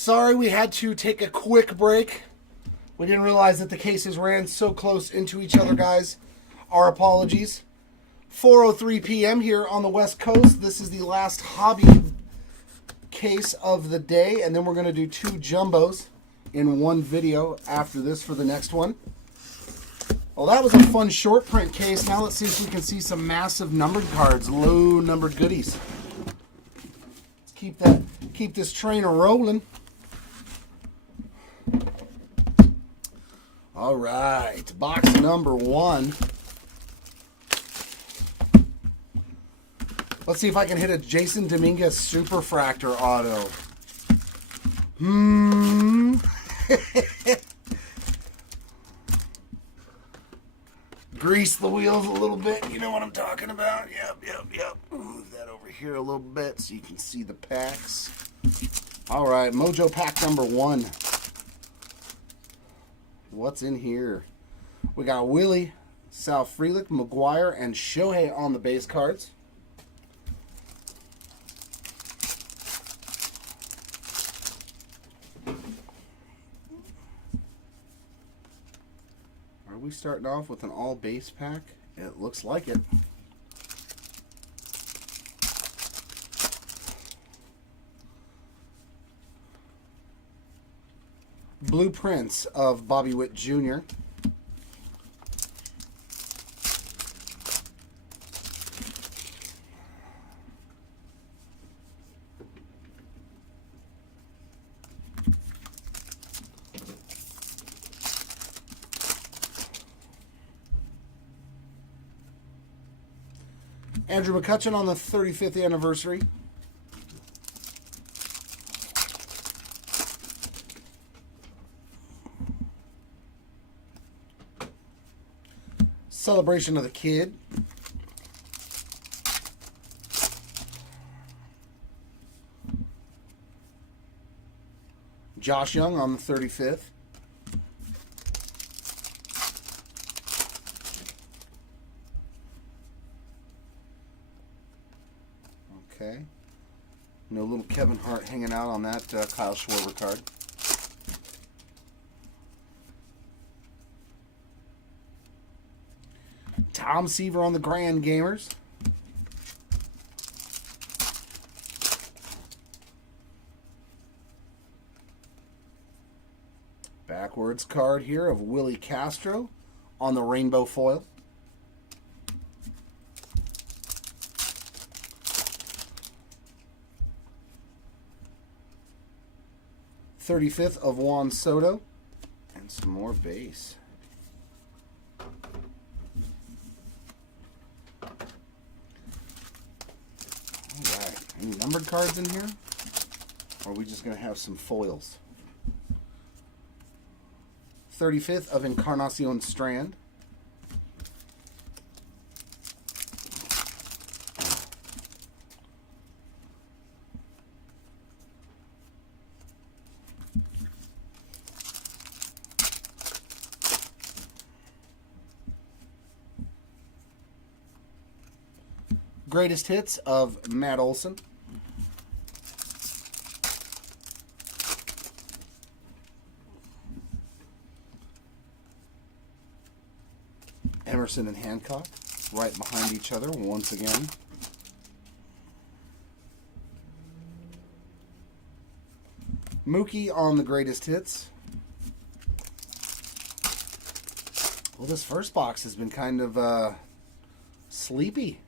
Sorry we had to take a quick break. We didn't realize that the cases ran so close into each other, guys. Our apologies. 4:03 p.m. here on the West Coast. This is the last hobby case of the day, and then we're going to do 2 jumbos in one video after this for the next one. Well, that was a fun short print case. Now let's see if we can see some massive numbered cards, low numbered goodies. Let's keep this train rolling. All right, box number 1. Let's see if I can hit a Jason Dominguez Superfractor auto. Grease the wheels a little bit. You know what I'm talking about? Yep. Move that over here a little bit so you can see the packs. All right, Mojo pack number 1. What's in here? We got Willie, Sal Frelick, McGuire, and Shohei on the base cards. Are we starting off with an all base pack? It looks like it. Blueprints of Bobby Witt Jr. Andrew McCutchen on the 35th anniversary. Celebration of the Kid. Josh Young on the 35th. Okay. No little Kevin Hart hanging out on that Kyle Schwarber card. Tom Seaver on the Grand Gamers. Backwards card here of Willie Castro on the rainbow foil. '35th of Juan Soto. And some more base. Any numbered cards in here? Or are we just going to have some foils? 35th of Encarnacion Strand. Greatest hits of Matt Olson. Emerson and Hancock right behind each other once again. Mookie on the greatest hits. Well, this first box has been kind of sleepy.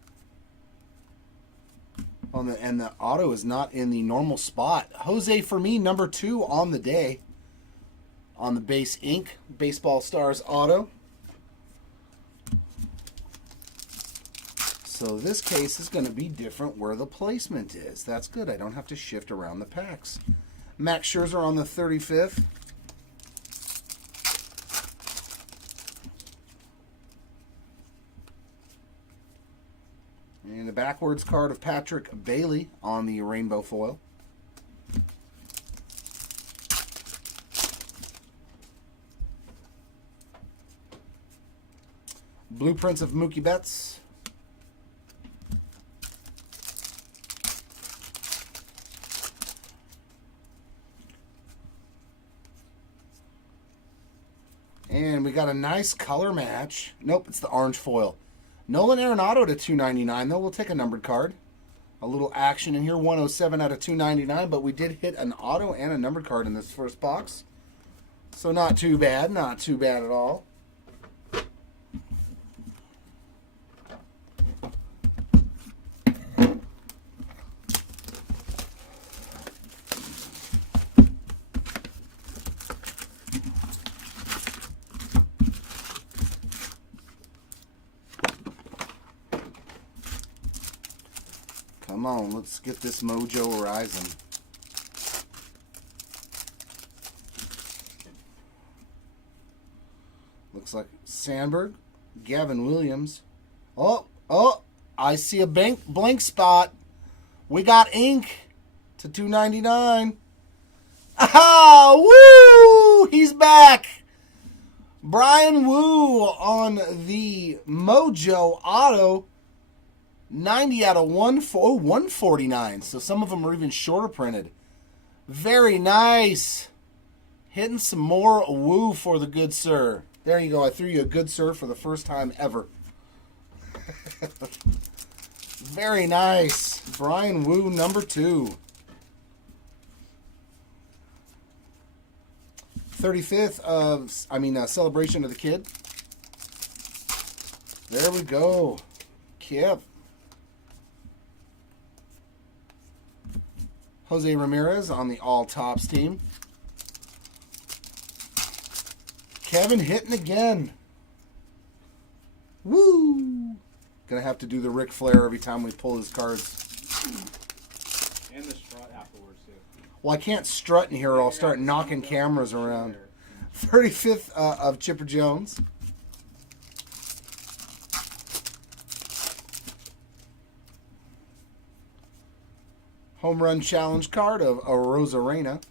And the auto is not in the normal spot. Jose Fermin, number 2 on the day. On the base ink, Baseball Stars auto. So this case is going to be different where the placement is. That's good. I don't have to shift around the packs. Max Scherzer on the 35th. And the backwards card of Patrick Bailey on the rainbow foil. Blueprints of Mookie Betts. And we got a nice color match. Nope, it's the orange foil. Nolan Arenado to 299, though. We'll take a numbered card. A little action in here, 107 out of 299, but we did hit an auto and a numbered card in this first box. So not too bad, not too bad at all. Come on, let's get this mojo rising. Looks like Sandberg, Gavin Williams. Oh, I see a blank spot. We got ink to 299. Ah, woo! He's back. Brian Wu on the Mojo Auto. 90 out of 149. So some of them are even shorter printed. Very nice. Hitting some more woo for the good sir. There you go. I threw you a good sir for the first time ever. Very nice. Brian Wu, number 2. 35th of, Celebration of the Kid. There we go. Kip. Jose Ramirez on the All Tops team. Kevin hitting again. Woo! Gonna have to do the Ric Flair every time we pull his cards. And the strut afterwards, too. Well, I can't strut in here or I'll start knocking cameras around. 35th of Chipper Jones. Home Run Challenge card of Rosarena.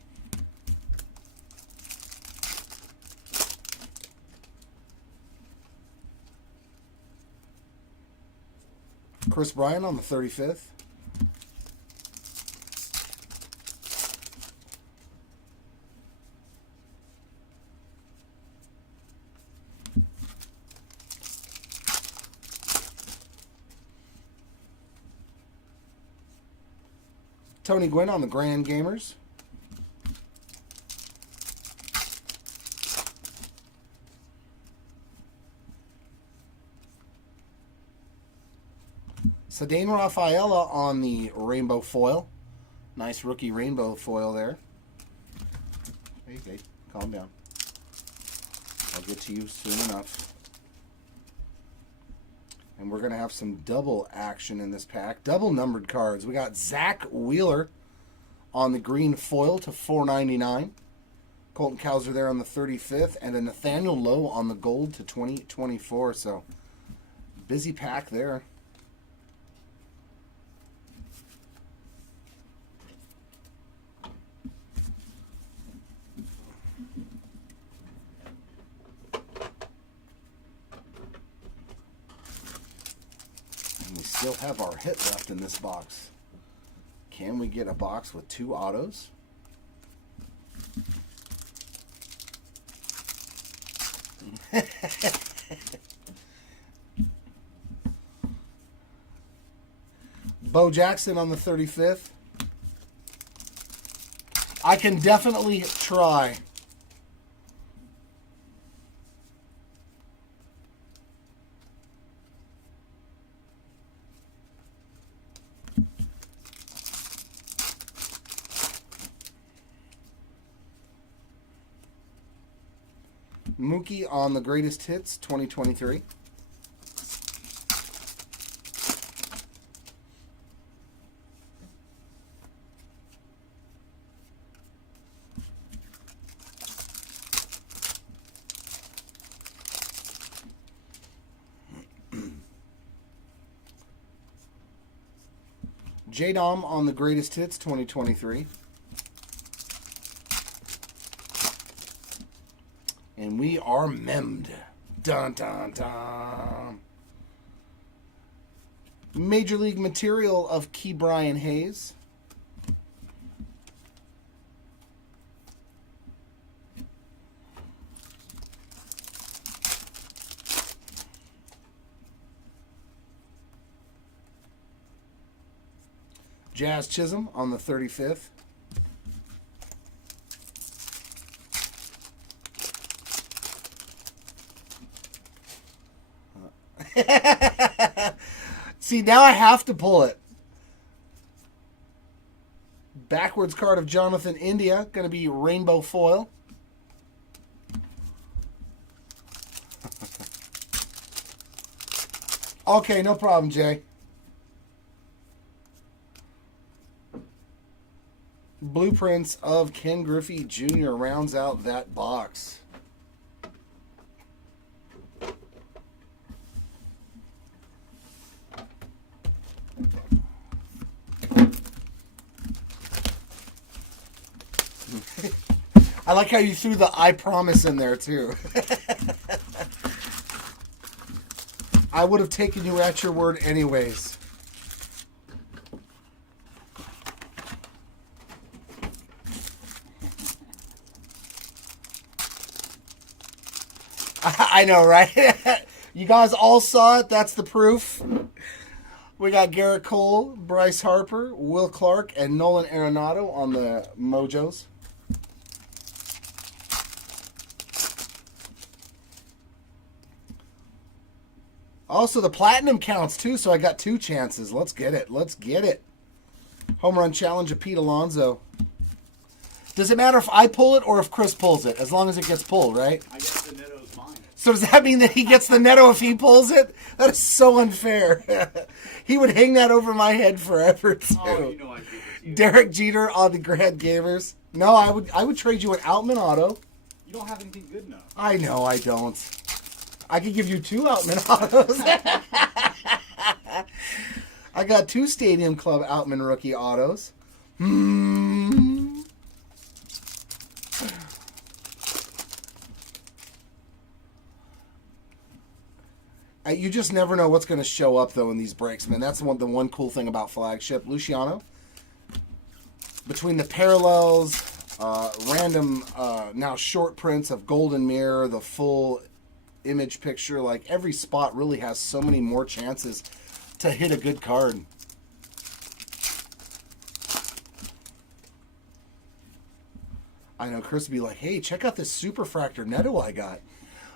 Chris Bryant on the 35th. Tony Gwynn on the Grand Gamers. Cedane Rafaela on the Rainbow Foil. Nice rookie Rainbow Foil there. Okay, calm down. I'll get to you soon enough. And we're going to have some double action in this pack. Double numbered cards. We got Zach Wheeler on the green foil to $4.99. Colton Cowser there on the 35th. And a Nathaniel Lowe on the gold to $20.24. So, busy pack there. We still have our hit left in this box. Can we get a box with 2 autos? Bo Jackson on the 35th. I can definitely try. Mookie on the Greatest Hits 2023. J-Dom on the Greatest Hits 2023. And we are memmed. Dun, dun, dun. Major League Material of Key Brian Hayes. Jazz Chisholm on the 35th. See, now I have to pull it. Backwards card of Jonathan India. Going to be rainbow foil. Okay, no problem, Jay. Blueprints of Ken Griffey Jr. rounds out that box. I like how you threw the I promise in there, too. I would have taken you at your word anyways. I know, right? You guys all saw it. That's the proof. We got Garrett Cole, Bryce Harper, Will Clark, and Nolan Arenado on the Mojos. Also, the platinum counts, too, so I got 2 chances. Let's get it. Let's get it. Home run challenge of Pete Alonso. Does it matter if I pull it or if Chris pulls it? As long as it gets pulled, right? I guess the Neto's mine. So does that mean that he gets the Neto if he pulls it? That is so unfair. He would hang that over my head forever, too. Oh, you know I give it to you. Derek Jeter on the Grant Gamers. No, I would trade you an Outman auto. You don't have anything good enough. I know I don't. I could give you 2 Outman autos. I got 2 Stadium Club Outman rookie autos. You just never know what's going to show up, though, in these breaks, man. That's the one cool thing about Flagship. Luciano. Between the parallels, random, now short prints of Golden Mirror, the full image picture, like every spot really has so many more chances to hit a good card. I know Chris would be like, hey, check out this Superfractor Neto I got.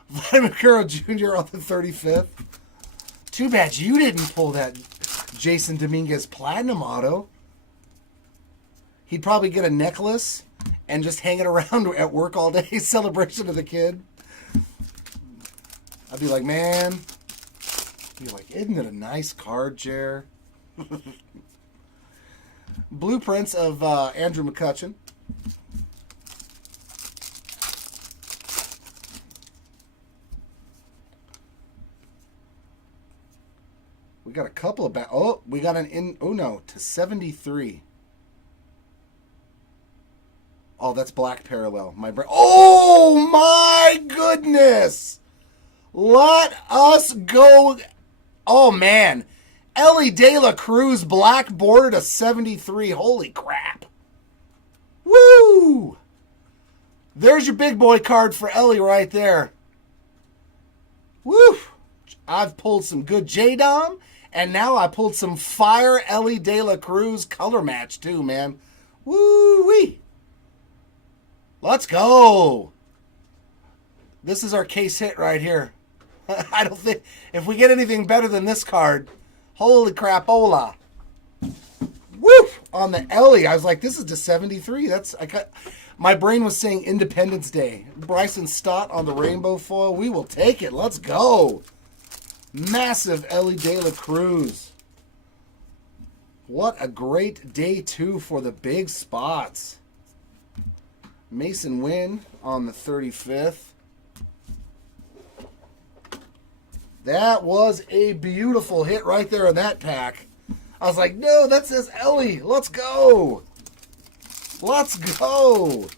Vladimir Guerrero Jr. on the 35th. Too bad you didn't pull that Jason Dominguez Platinum auto. He'd probably get a necklace and just hang it around at work all day. Celebration of the kid. I'd be like, man. I'd be like, isn't it a nice card, Jer? Blueprints of Andrew McCutchen. We got a couple of we got an to 73. Oh, that's black parallel. Oh my goodness! Let us go. Oh man, Ellie De La Cruz black border to 73. Holy crap! Woo! There's your big boy card for Ellie right there. Woo! I've pulled some good J-Dom. And now I pulled some fire Ellie De La Cruz color match too, man. Woo-wee. Let's go. This is our case hit right here. I don't think, if we get anything better than this card, holy crapola. Woo! On the Ellie, I was like, this is to 73. My brain was saying Independence Day. Bryson Stott on the rainbow foil. We will take it. Let's go. Massive Ellie De La Cruz. What a great day 2 for the big spots. Mason Wynn on the 35th. That was a beautiful hit right there in that pack. I was like, no, that says Ellie. Let's go. Let's go.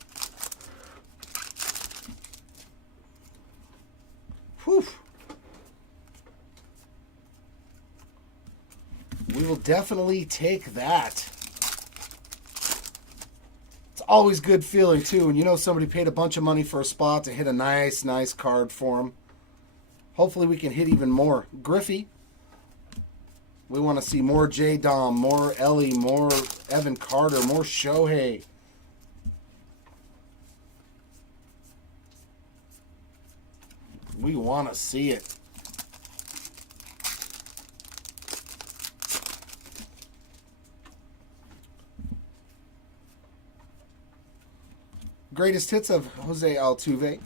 Whew. We will definitely take that. It's always good feeling, too, when you know somebody paid a bunch of money for a spot to hit a nice card for them. Hopefully we can hit even more. Griffey We want to see more J Dom, more Ellie, more Evan Carter, more Shohei. We want to see it. Greatest hits of Jose Altuve.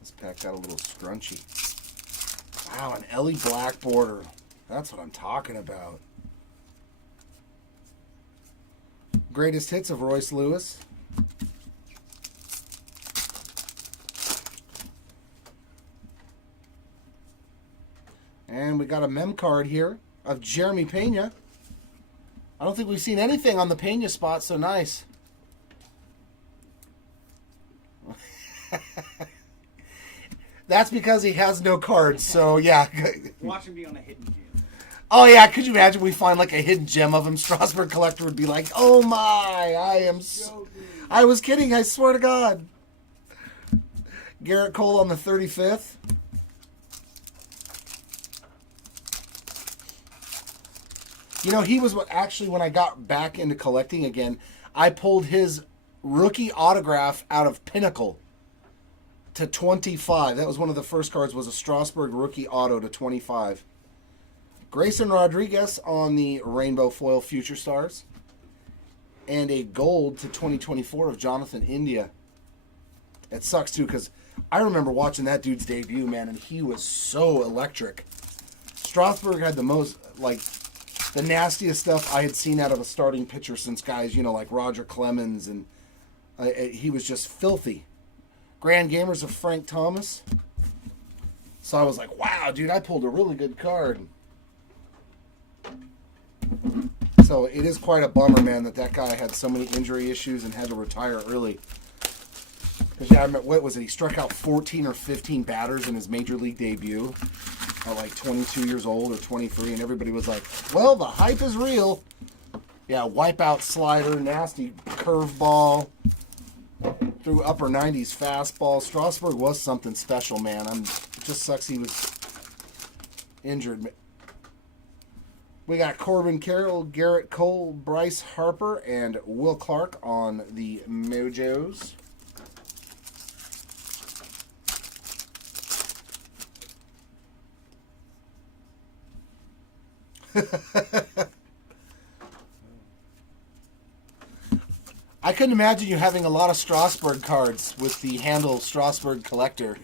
This pack got a little scrunchy. Wow, an Ellie black border. That's what I'm talking about. Greatest hits of Royce Lewis. And we got a mem card here of Jeremy Pena. I don't think we've seen anything on the Pena spot so nice. That's because he has no cards, so yeah. Watch him be on a hidden gem. Oh yeah, could you imagine we find like a hidden gem of him? Strasburg Collector would be like, oh my, I was kidding, I swear to God. Garrett Cole on the 35th. You know, he was what actually, when I got back into collecting again, I pulled his rookie autograph out of Pinnacle to 25. That was one of the first cards, was a Strasburg rookie auto to 25. Grayson Rodriguez on the Rainbow Foil Future Stars. And a gold to 2024 of Jonathan India. It sucks too, because I remember watching that dude's debut, man, and he was so electric. Strasburg had the most, like, the nastiest stuff I had seen out of a starting pitcher since guys, you know, like Roger Clemens, and he was just filthy. Grand Gamers of Frank Thomas. So I was like, wow, dude, I pulled a really good card. So it is quite a bummer, man, that guy had so many injury issues and had to retire early. Because, yeah, I remember, what was it? He struck out 14 or 15 batters in his major league debut at like 22 years old or 23, and everybody was like, well, the hype is real. Yeah, wipeout slider, nasty curveball, through upper 90s fastball. Strasburg was something special, man. It just sucks he was injured. We got Corbin Carroll, Garrett Cole, Bryce Harper, and Will Clark on the Mojos. I couldn't imagine you having a lot of Strasburg cards with the handle Strasburg Collector.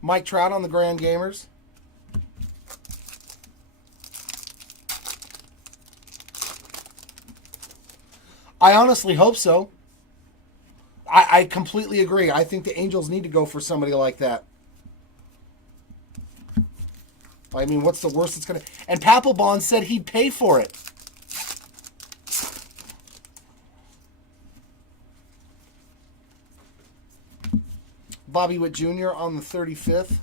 Mike Trout on the Grand Gamers. I honestly hope so. I completely agree. I think the Angels need to go for somebody like that. I mean, what's the worst it's going to... And Papelbon said he'd pay for it. Bobby Witt Jr. on the 35th.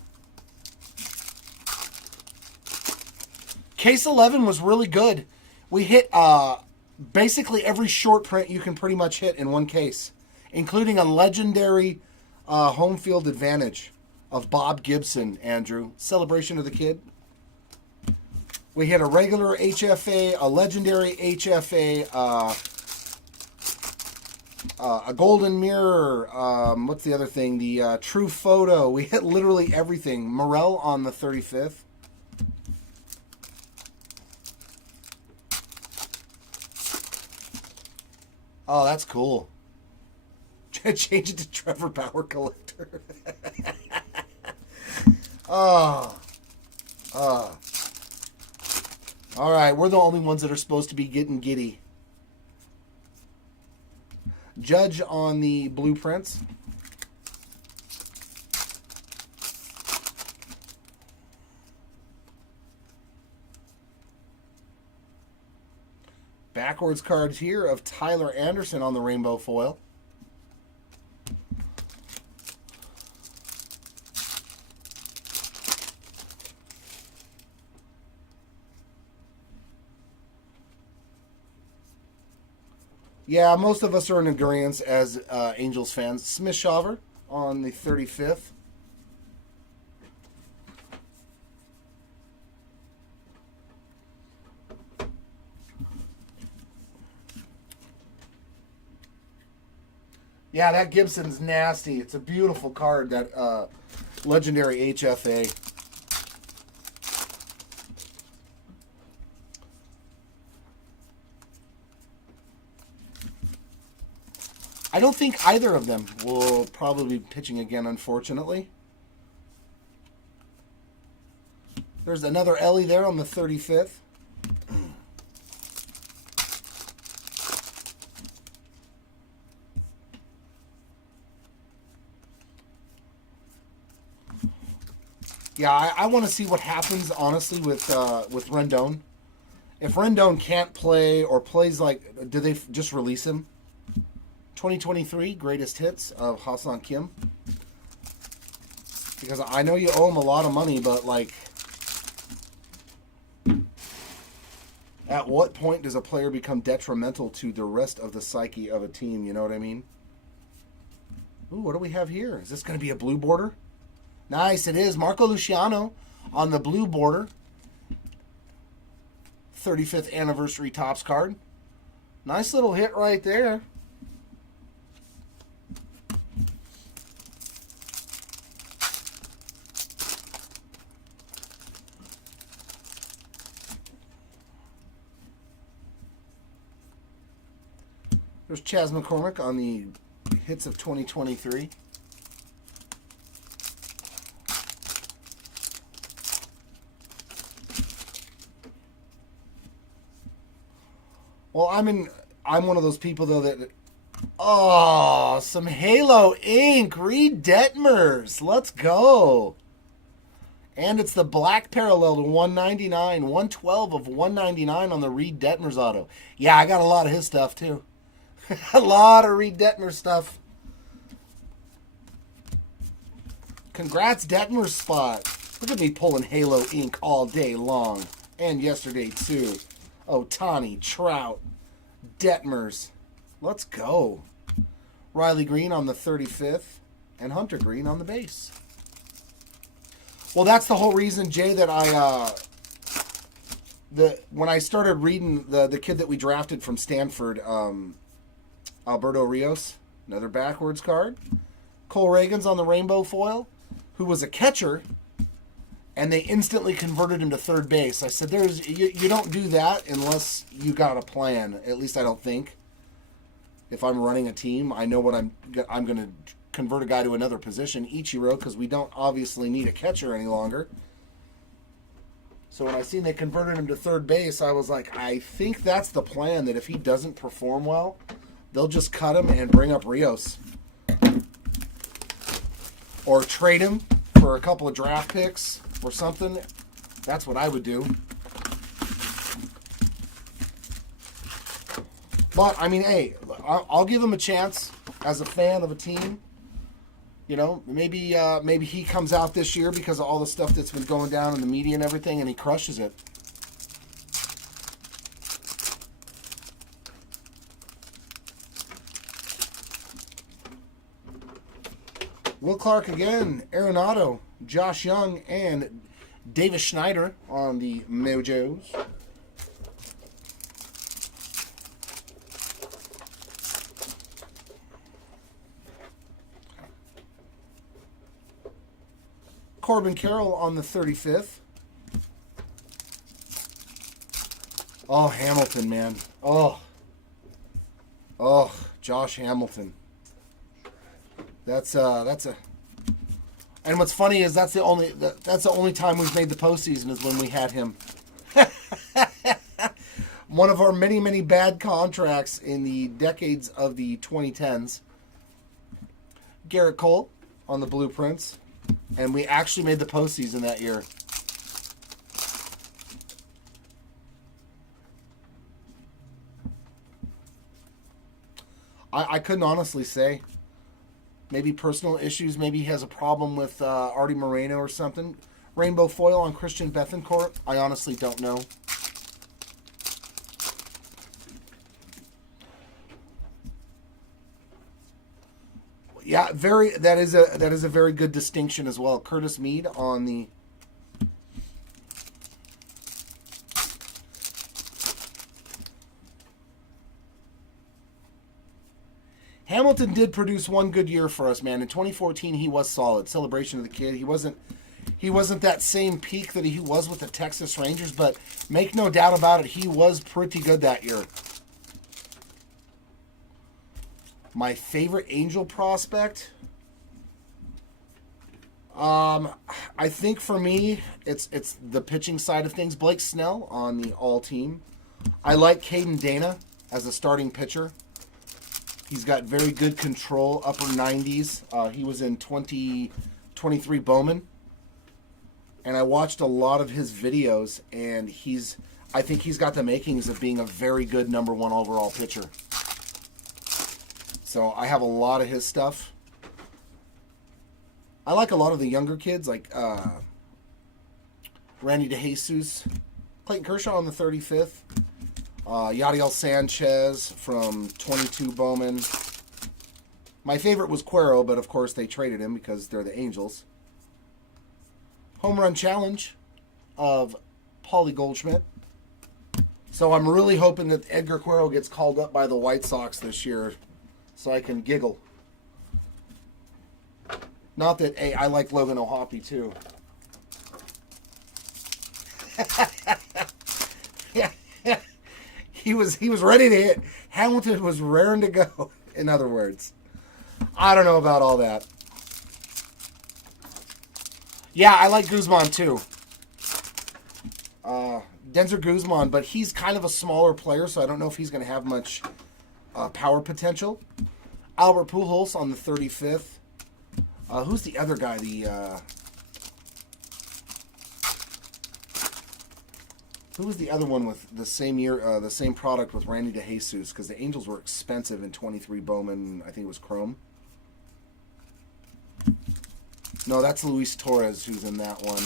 Case 11 was really good. We hit basically every short print you can pretty much hit in one case, including a legendary home field advantage of Bob Gibson, Andrew. Celebration of the Kid. We hit a regular HFA, a legendary HFA, a golden mirror. What's the other thing? The true photo. We hit literally everything. Morel on the 35th. Oh, that's cool. Change it to Trevor Bauer Collector. Oh. All right, we're the only ones that are supposed to be getting giddy. Judge on the blueprints. Backwards cards here of Tyler Anderson on the rainbow foil. Yeah, most of us are in agreement as Angels fans. Smith Shawver on the 35th. Yeah, that Gibson's nasty. It's a beautiful card, that legendary HFA. I don't think either of them will probably be pitching again, unfortunately. There's another Ellie there on the 35th. Yeah, I want to see what happens, honestly, with Rendon. If Rendon can't play or plays like... Do they just release him? 2023 greatest hits of Hassan Kim. Because I know you owe him a lot of money, but, like... At what point does a player become detrimental to the rest of the psyche of a team? You know what I mean? Ooh, what do we have here? Is this going to be a blue border? Nice, it is. Marco Luciano on the blue border. 35th anniversary Topps card. Nice little hit right there. There's Chas McCormick on the hits of 2023. Well, I'm one of those people though that some Halo Ink Reed Detmers. Let's go. And it's the black parallel to 199, 112 of 199 on the Reed Detmers auto. Yeah, I got a lot of his stuff too. A lot of Reed Detmer stuff. Congrats, Detmer spot. Look at me pulling Halo Ink all day long. And yesterday too. Ohtani, Trout, Detmers. Let's go. Riley Green on the 35th. And Hunter Green on the base. Well, that's the whole reason, Jay, that when I started reading the kid that we drafted from Stanford, Alberto Rios, another backwards card. Cole Reagan's on the rainbow foil, who was a catcher, and they instantly converted him to third base. I said, you don't do that unless you got a plan. At least I don't think. If I'm running a team, I know what I'm going to convert a guy to another position, Ichiro, because we don't obviously need a catcher any longer. So when I seen they converted him to third base, I was like, I think that's the plan, that if he doesn't perform well, they'll just cut him and bring up Rios. Or trade him for a couple of draft picks or something. That's what I would do. But, I mean, hey, I'll give him a chance as a fan of a team. You know, maybe he comes out this year because of all the stuff that's been going down in the media and everything, and he crushes it. Will Clark again, Arenado, Josh Young, and Davis Schneider on the Mojos. Corbin Carroll on the 35th. Oh, Hamilton, man. Oh, Josh Hamilton. That's a. And what's funny is that's the only time we've made the postseason is when we had him. One of our many bad contracts in the decades of the 2010s. Garrett Cole on the blueprints, and we actually made the postseason that year. I couldn't honestly say. Maybe personal issues. Maybe he has a problem with Artie Moreno or something. Rainbow foil on Christian Bethancourt. I honestly don't know. Yeah, that is a very good distinction as well. Curtis Mead on the Hamilton did produce one good year for us, man. In 2014, he was solid. Celebration of the kid. He wasn't that same peak that he was with the Texas Rangers, but make no doubt about it, he was pretty good that year. My favorite Angel prospect, I think for me, it's the pitching side of things. Blake Snell on the all team. I like Caden Dana as a starting pitcher. He's got very good control, upper 90s. He was in 2023 Bowman. And I watched a lot of his videos, and I think he's got the makings of being a very good number 1 overall pitcher. So I have a lot of his stuff. I like a lot of the younger kids, like Randy DeJesus, Clayton Kershaw on the 35th. Yadiel Sanchez from 22 Bowman. My favorite was Cuero, but of course they traded him because they're the Angels. Home run challenge of Paulie Goldschmidt. So I'm really hoping that Edgar Cuero gets called up by the White Sox this year so I can giggle. Not that, hey, I like Logan O'Hoppe too. Yeah. He was ready to hit. Hamilton was raring to go, in other words. I don't know about all that. Yeah, I like Guzman too. Denzer Guzman, but he's kind of a smaller player, so I don't know if he's going to have much power potential. Albert Pujols on the 35th. Who's the other guy? Who was the other one with the same year, the same product with Randy DeJesus? Because the Angels were expensive in 23 Bowman. I think it was Chrome. No, that's Luis Torres who's in that one.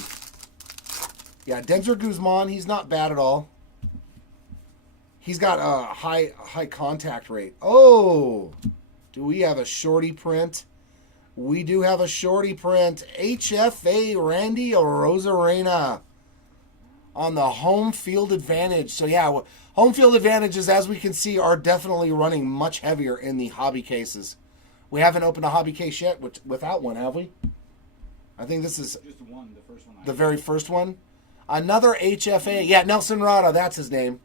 Yeah, Denzer Guzman, he's not bad at all. He's got a high contact rate. Oh, do we have a shorty print? We do have a shorty print. HFA Randy Arozarena on the home field advantage. So yeah, home field advantages, as we can see, are definitely running much heavier in the hobby cases. We haven't opened a hobby case yet without one, have we? I think this is just one, the first one. The very first one. Another HFA. Yeah, Nelson Rada, that's his name.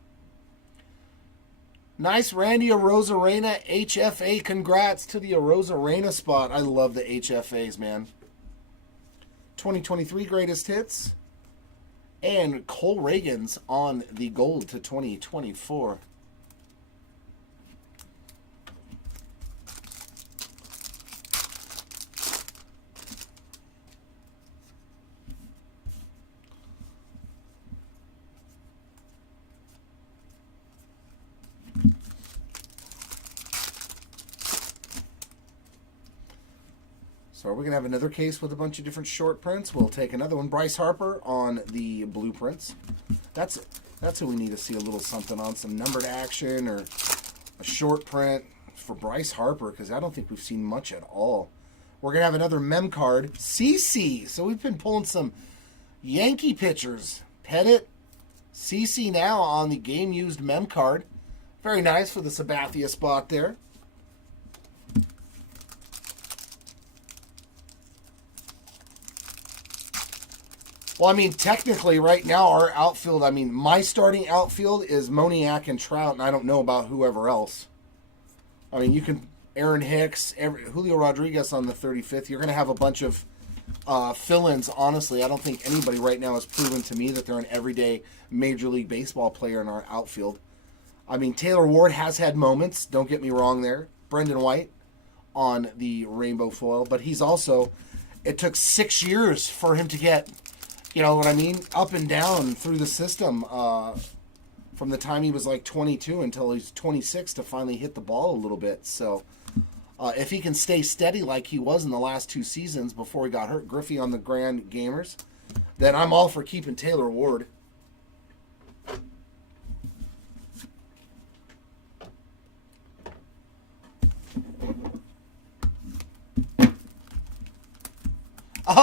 Nice Randy Arozarena HFA. Congrats to the Arozarena spot. I love the HFAs, man. 2023 greatest hits. And Cole Reagan's on the gold to 2024. So are we going to have another case with a bunch of different short prints? We'll take another one. Bryce Harper on the blueprints. That's who we need to see a little something on. Some numbered action or a short print for Bryce Harper, because I don't think we've seen much at all. We're going to have another mem card. CC. So we've been pulling some Yankee pitchers. Pettit, CC now on the game-used mem card. Very nice for the Sabathia spot there. Well, I mean, technically, right now, our outfield, I mean, my starting outfield is Moniak and Trout, and I don't know about whoever else. I mean, you can, Aaron Hicks, Julio Rodriguez on the 35th. You're going to have a bunch of fill-ins, honestly. I don't think anybody right now has proven to me that they're an everyday Major League Baseball player in our outfield. I mean, Taylor Ward has had moments, don't get me wrong there. Brendan White on the rainbow foil, but he's also, it took 6 years for him to get, you know what I mean, up and down through the system from the time he was like 22 until he's 26 to finally hit the ball a little bit. So if he can stay steady like he was in the last 2 seasons before he got hurt, Griffey on the Grand Gamers, then I'm all for keeping Taylor Ward.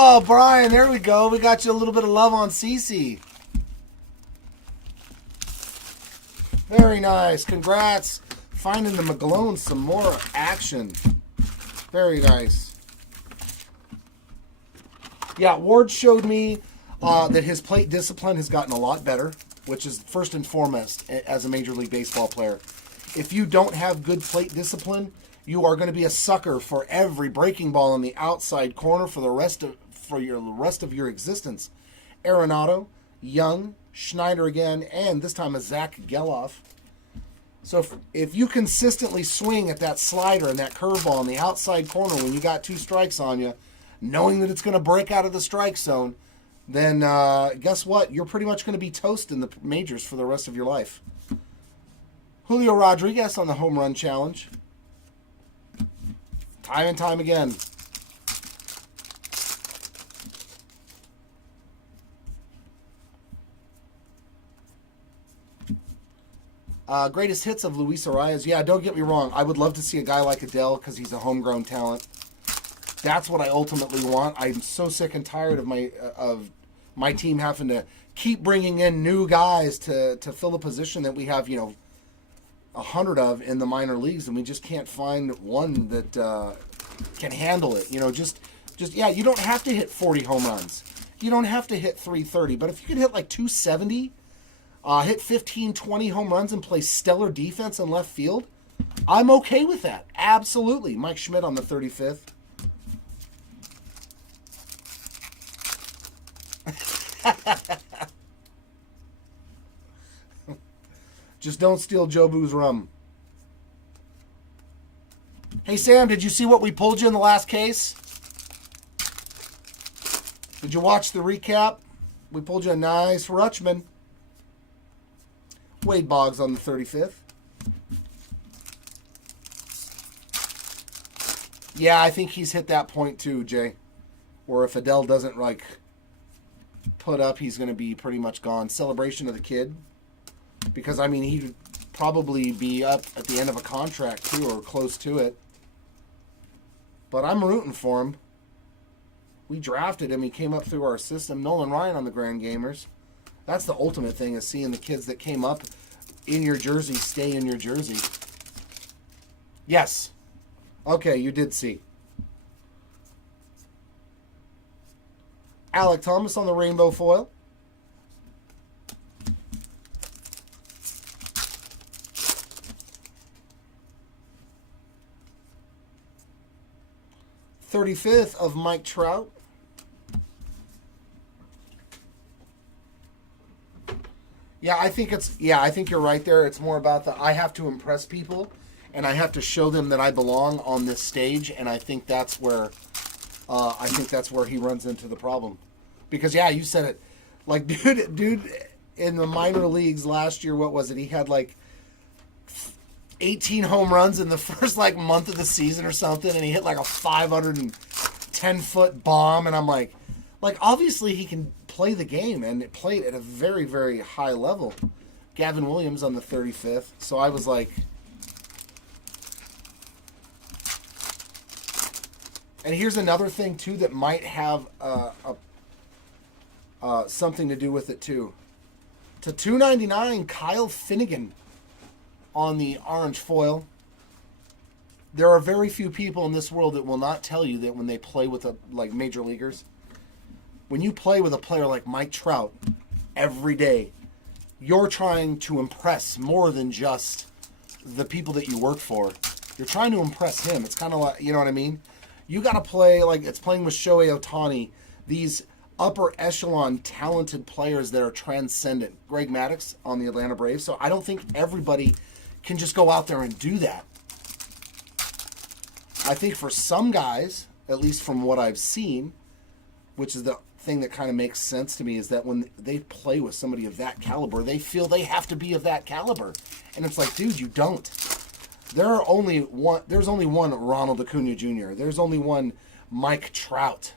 Oh, Brian, there we go. We got you a little bit of love on CC. Very nice. Congrats. Finding the McGlone some more action. Very nice. Yeah, Ward showed me that his plate discipline has gotten a lot better, which is first and foremost as a Major League Baseball player. If you don't have good plate discipline, you are going to be a sucker for every breaking ball in the outside corner for the rest of your existence. Arenado, Young, Schneider again, and this time a Zach Geloff. So if you consistently swing at that slider and that curveball in the outside corner when you got 2 strikes on you, knowing that it's going to break out of the strike zone, then guess what? You're pretty much going to be toast in the majors for the rest of your life. Julio Rodriguez on the home run challenge. Time and time again. Greatest hits of Luis Arias. Yeah, don't get me wrong. I would love to see a guy like Adele because he's a homegrown talent. That's what I ultimately want. I'm so sick and tired of my team having to keep bringing in new guys to fill a position that we have, 100 of in the minor leagues, and we just can't find one that can handle it. You don't have to hit 40 home runs. You don't have to hit 330, but if you can hit like 270, hit 15, 20 home runs and play stellar defense in left field, I'm okay with that. Absolutely. Mike Schmidt on the 35th. Just don't steal Jobu's rum. Hey, Sam, did you see what we pulled you in the last case? Did you watch the recap? We pulled you a nice Rutschman. Wade Boggs on the 35th. Yeah, I think he's hit that point too, Jay. Or if Adele doesn't, put up, he's going to be pretty much gone. Celebration of the kid. Because, he'd probably be up at the end of a contract, too, or close to it. But I'm rooting for him. We drafted him. He came up through our system. Nolan Ryan on the Grand Gamers. That's the ultimate thing, is seeing the kids that came up in your jersey stay in your jersey. Yes. Okay, you did see. Alec Thomas on the rainbow foil. $35th of Mike Trout. I think you're right there. It's more about I have to impress people, and I have to show them that I belong on this stage, and I think that's where he runs into the problem. Because you said it. Like dude in the minor leagues last year, what was it? He had 18 home runs in the first month of the season or something, and he hit a 510-foot bomb, and I'm like obviously he can play the game, and it played at a very, very high level. Gavin Williams on the 35th. So I was like, and here's another thing too that might have something to do with it too. To $2.99, Kyle Finnegan on the orange foil. There are very few people in this world that will not tell you that when they play with major leaguers, when you play with a player like Mike Trout every day, you're trying to impress more than just the people that you work for. You're trying to impress him. It's kind of like, you know what I mean? You got to play like it's playing with Shohei Ohtani, these upper echelon talented players that are transcendent. Greg Maddux on the Atlanta Braves. So I don't think everybody can just go out there and do that. I think for some guys, at least from what I've seen, which is the thing that kind of makes sense to me, is that when they play with somebody of that caliber, they feel they have to be of that caliber. And it's like, dude, you don't. There's only one Ronald Acuna Jr. There's only one Mike Trout.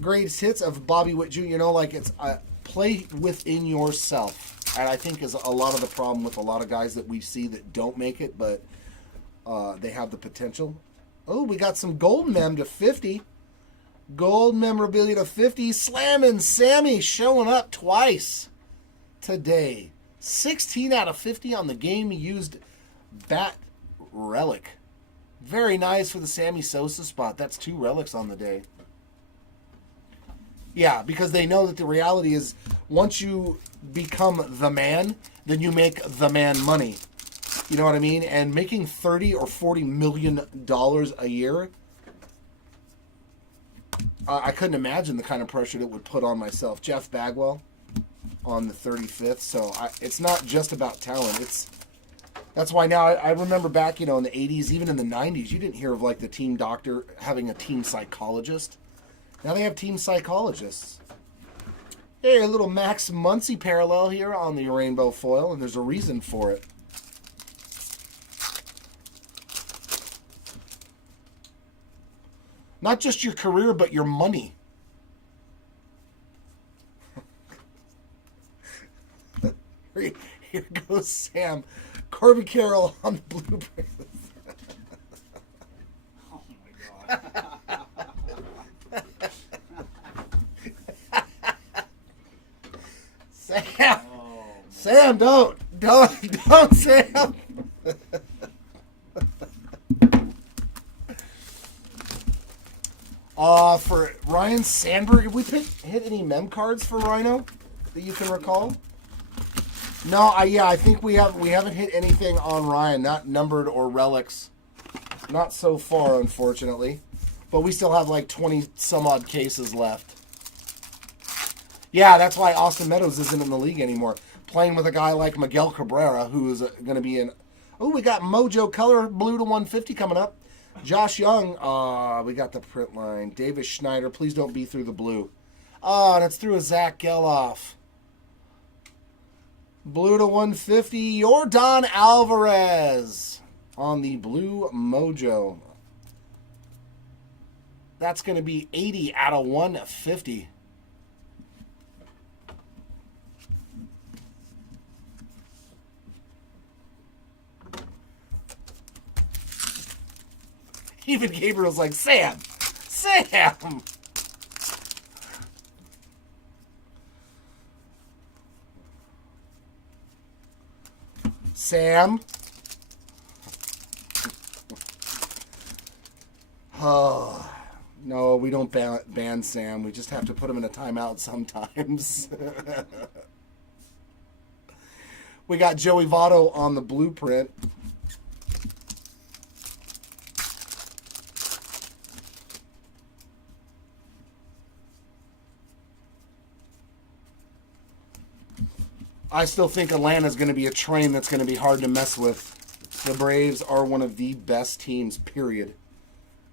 Greatest hits of Bobby Witt Jr. It's play within yourself. And I think is a lot of the problem with a lot of guys that we see that don't make it, but they have the potential. Oh, we got some gold mem to 50. Gold memorabilia to 50. Slamming Sammy showing up twice today. 16 out of 50 on the game used bat relic. Very nice for the Sammy Sosa spot. That's 2 relics on the day. Yeah, because they know that the reality is once you become the man, then you make the man money. You know what I mean? And making $30 or $40 million a year, I couldn't imagine the kind of pressure it would put on myself. Jeff Bagwell on the 35th. So it's not just about talent. That's why now I remember back, in the 80s, even in the 90s, you didn't hear of like the team doctor having a team psychologist. Now they have team psychologists. Hey, a little Max Muncy parallel here on the rainbow foil, and there's a reason for it. Not just your career, but your money. Here goes Sam. Corby Carroll on the blue bracelet. Oh my god. Sam! Sam, don't, Sam! For Ryan Sandberg, have we hit any mem cards for Rhino that you can recall? No, I think we haven't hit anything on Ryan, not numbered or relics. Not so far, unfortunately. But we still have like 20 some odd cases left. Yeah, that's why Austin Meadows isn't in the league anymore. Playing with a guy like Miguel Cabrera, who is going to be in... Oh, we got Mojo Color, blue to 150 coming up. Josh Young, we got the print line. Davis Schneider, please don't be through the blue. And it's through a Zach Geloff. Blue to 150, Yordan Alvarez on the blue Mojo. That's going to be 80 out of 150. Even Gabriel's like, Sam! Sam? Oh, no, we don't ban Sam. We just have to put him in a timeout sometimes. We got Joey Votto on the blueprint. I still think Atlanta's going to be a train that's going to be hard to mess with. The Braves are one of the best teams, period.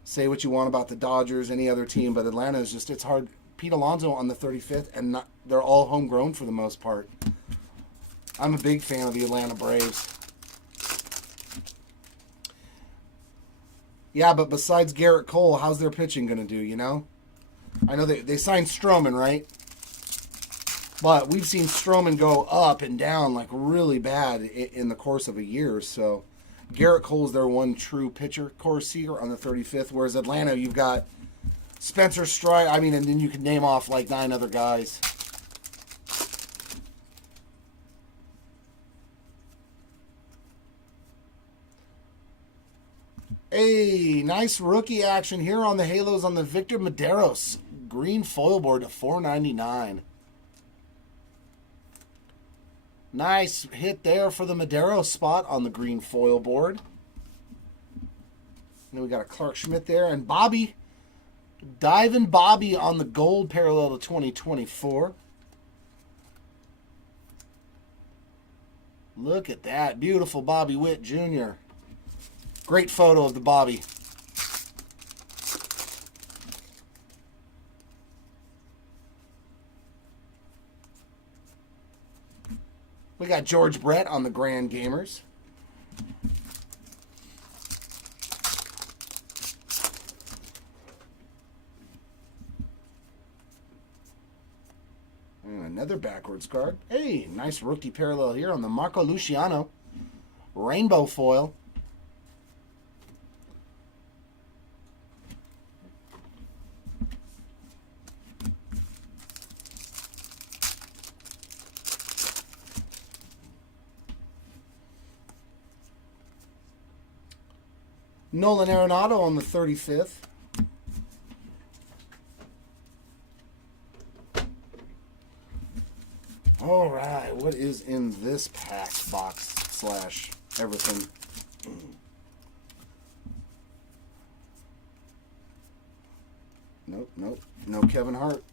Say what you want about the Dodgers, any other team, but Atlanta is just, it's hard. Pete Alonso on the 35th, and they're all homegrown for the most part. I'm a big fan of the Atlanta Braves. Yeah, but besides Garrett Cole, how's their pitching going to do, you know? I know they signed Stroman, right? But we've seen Stroman go up and down like really bad in the course of a year. So Garrett Cole's their one true pitcher, Corsier on the 35th. Whereas Atlanta, you've got Spencer Strider. I mean, and then you can name off like 9 other guys. Hey, nice rookie action here on the Halos on the Victor Medeiros. Green foil board to $4.99. Nice hit there for the Madero spot on the green foil board. And then we got a Clark Schmidt there. And Bobby, Diving Bobby on the gold parallel to 2024. Look at that. Beautiful Bobby Witt Jr. Great photo of the Bobby. We got George Brett on the Grand Gamers. And another backwards card. Hey, nice rookie parallel here on the Marco Luciano. Rainbow foil. Nolan Arenado on the 35th. All right, what is in this pack box slash everything? Nope, nope, no Kevin Hart.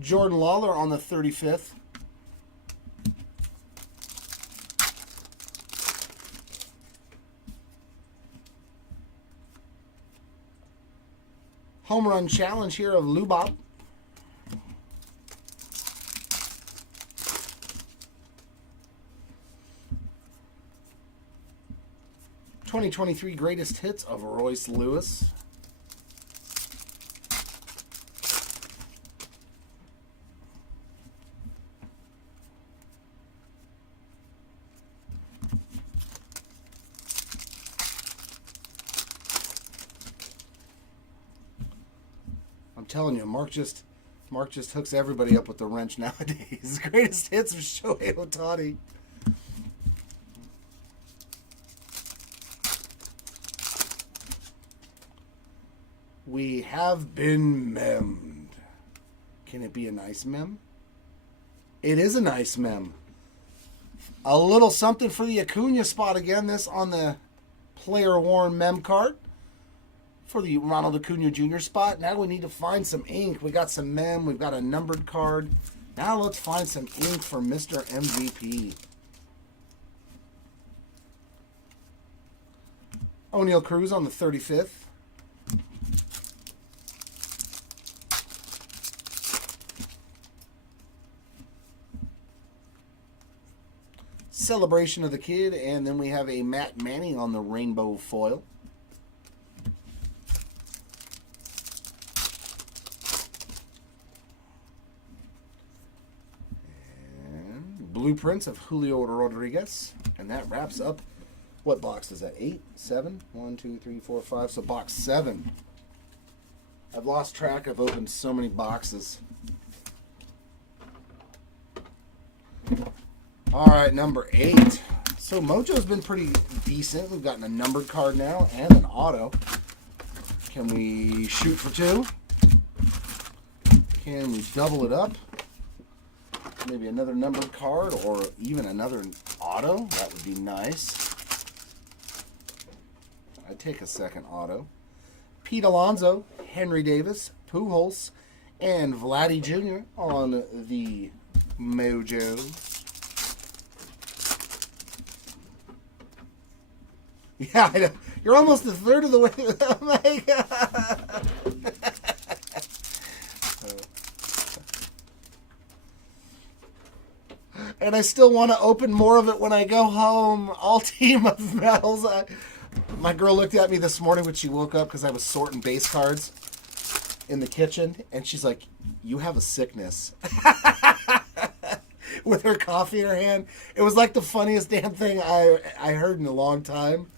Jordan Lawler on the 35th. Home run challenge here of Lubop. '23 greatest hits of Royce Lewis. I'm telling you, Mark just hooks everybody up with the wrench nowadays. Greatest hits of Shohei Ohtani. We have been memmed. Can it be a nice mem? It is a nice mem. A little something for the Acuna spot again. This on the player worn mem card. For the Ronald Acuna Jr. spot. Now we need to find some ink. We got some mem. We've got a numbered card. Now let's find some ink for Mr. MVP. O'Neal Cruz on the 35th. Celebration of the Kid. And then we have a Matt Manning on the rainbow foil. Blueprints of Julio Rodriguez. And that wraps up, what box is that? 8? 7? 1, 2, 3, 4, 5. So box 7. I've lost track. I've opened so many boxes. All right, number 8. So Mojo's been pretty decent. We've gotten a numbered card now and an auto. Can we shoot for 2? Can we double it up? Maybe another numbered card or even another auto. That would be nice. I'd take a second auto. Pete Alonso, Henry Davis, Pujols, and Vladdy Jr. on the Mojo. Yeah, I know. You're almost a third of the way. Oh my God. And I still want to open more of it when I go home. All team of medals. My girl looked at me this morning when she woke up because I was sorting base cards in the kitchen. And she's like, you have a sickness. With her coffee in her hand. It was like the funniest damn thing I heard in a long time.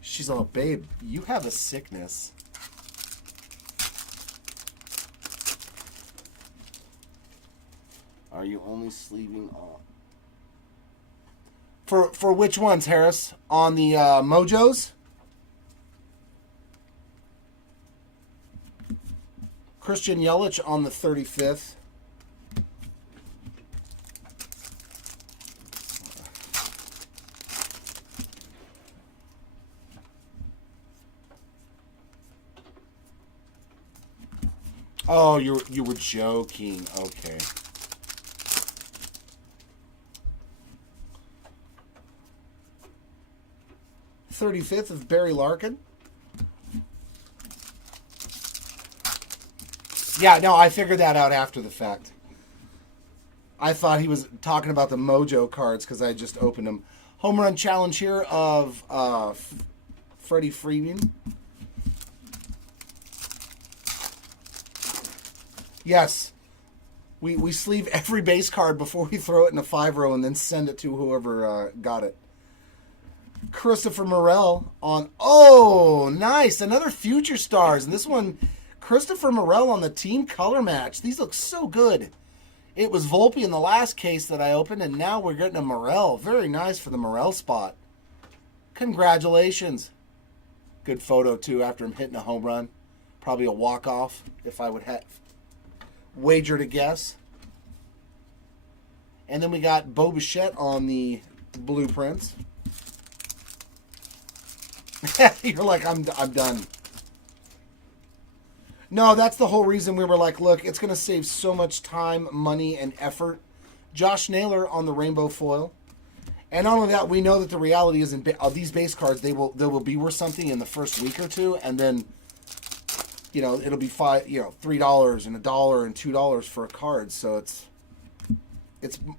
She's all, babe, you have a sickness. Are you only sleeving off? For which ones, Harris? On the Mojos? Christian Yelich on the 35th. Oh, you were joking. Okay. '35th of Barry Larkin. Yeah, no, I figured that out after the fact. I thought he was talking about the Mojo cards because I just opened them. Home run challenge here of Freddie Freeman. Yes. We sleeve every base card before we throw it in a 5-row and then send it to whoever got it. Christopher Morel on... Oh, nice. Another Future Stars. And this one, Christopher Morel on the team color match. These look so good It was Volpe in the last case that I opened, and now we're getting a Morel. Very nice for the Morel spot. Congratulations. Good photo, too, after him hitting a home run. Probably a walk-off, if I would have wagered a guess. And then we got Bo Bichette on the blueprints. You're like, I'm done. No, that's the whole reason we were like, look, it's going to save so much time, money, and effort. Josh Naylor on the rainbow foil. And not only that, we know that the reality is these base cards, they will be worth something in the first week or two, and then, it'll be $3 and $1 and $2 for a card. So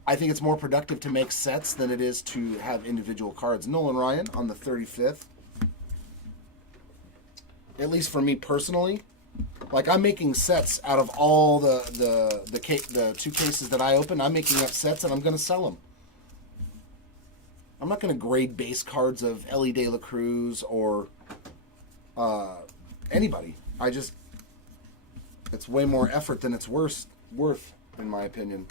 I think it's more productive to make sets than it is to have individual cards. Nolan Ryan on the 35th. At least for me personally. Like, I'm making sets out of all the two cases that I open. I'm making up sets, and I'm going to sell them. I'm not going to grade base cards of Ellie De La Cruz or anybody. It's way more effort than it's worth, in my opinion.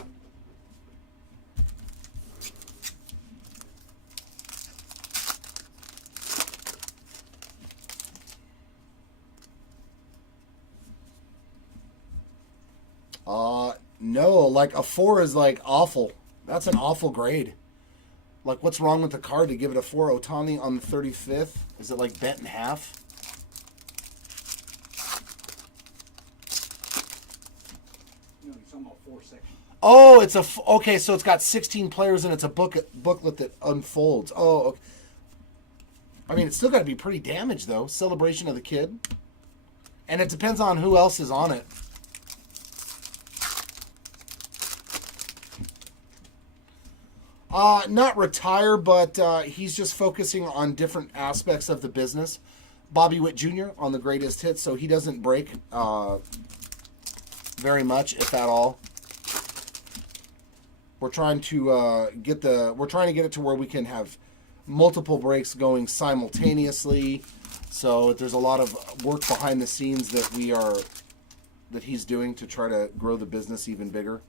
No, like a 4 is like awful. That's an awful grade. Like, what's wrong with the card to give it a 4? Otani on the 35th? Is it like bent in half? No, he's talking about 4 sections. Oh, okay, so it's got 16 players and it's a booklet that unfolds. Oh, okay. I mean, it's still got to be pretty damaged, though. Celebration of the Kid. And it depends on who else is on it. Not retire, but he's just focusing on different aspects of the business. Bobby Witt Jr. on the greatest hits, so he doesn't break very much, if at all. We're trying to get it to where we can have multiple breaks going simultaneously. So there's a lot of work behind the scenes that he's doing to try to grow the business even bigger.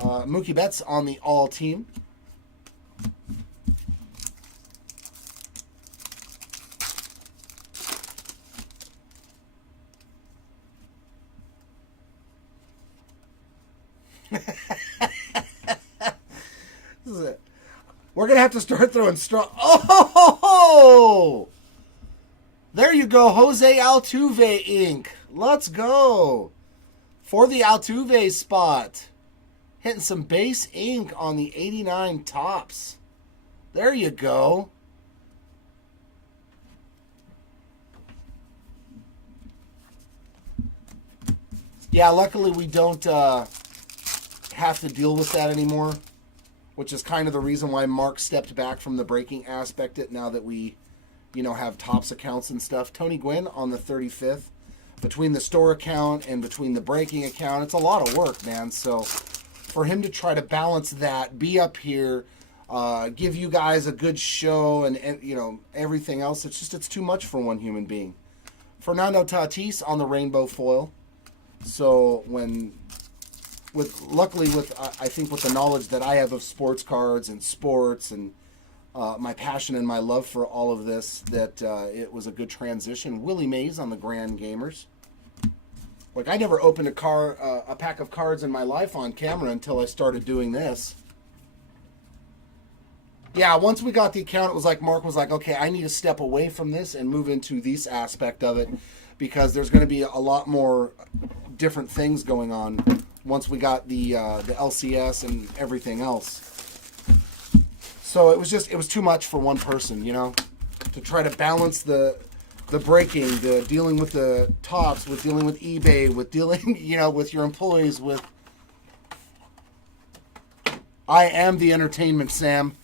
Mookie Betts on the all team. This is it. We're going to have to start throwing straw. Oh! There you go, Jose Altuve Inc. Let's go. For the Altuve spot. Hitting some base ink on the 89 tops. There you go. Yeah, luckily we don't have to deal with that anymore, which is kind of the reason why Mark stepped back from the breaking aspect it now that we, have tops accounts and stuff. Tony Gwynn on the 35th. Between the store account and between the breaking account, it's a lot of work, man. So for him to try to balance that, be up here, give you guys a good show and everything else, it's too much for one human being. Fernando Tatis on the rainbow foil. So luckily I think with the knowledge that I have of sports cards and sports and my passion and my love for all of this, that it was a good transition. Willie Mays on the Grand Gamers. Like, I never opened a pack of cards in my life on camera until I started doing this. Yeah, once we got the account, it was like Mark was like, okay, I need to step away from this and move into this aspect of it because there's going to be a lot more different things going on once we got the LCS and everything else. So it was too much for one person, to try to balance the breaking, the dealing with the tops, with dealing with eBay, with dealing, with your employees, with... I am the entertainment, Sam.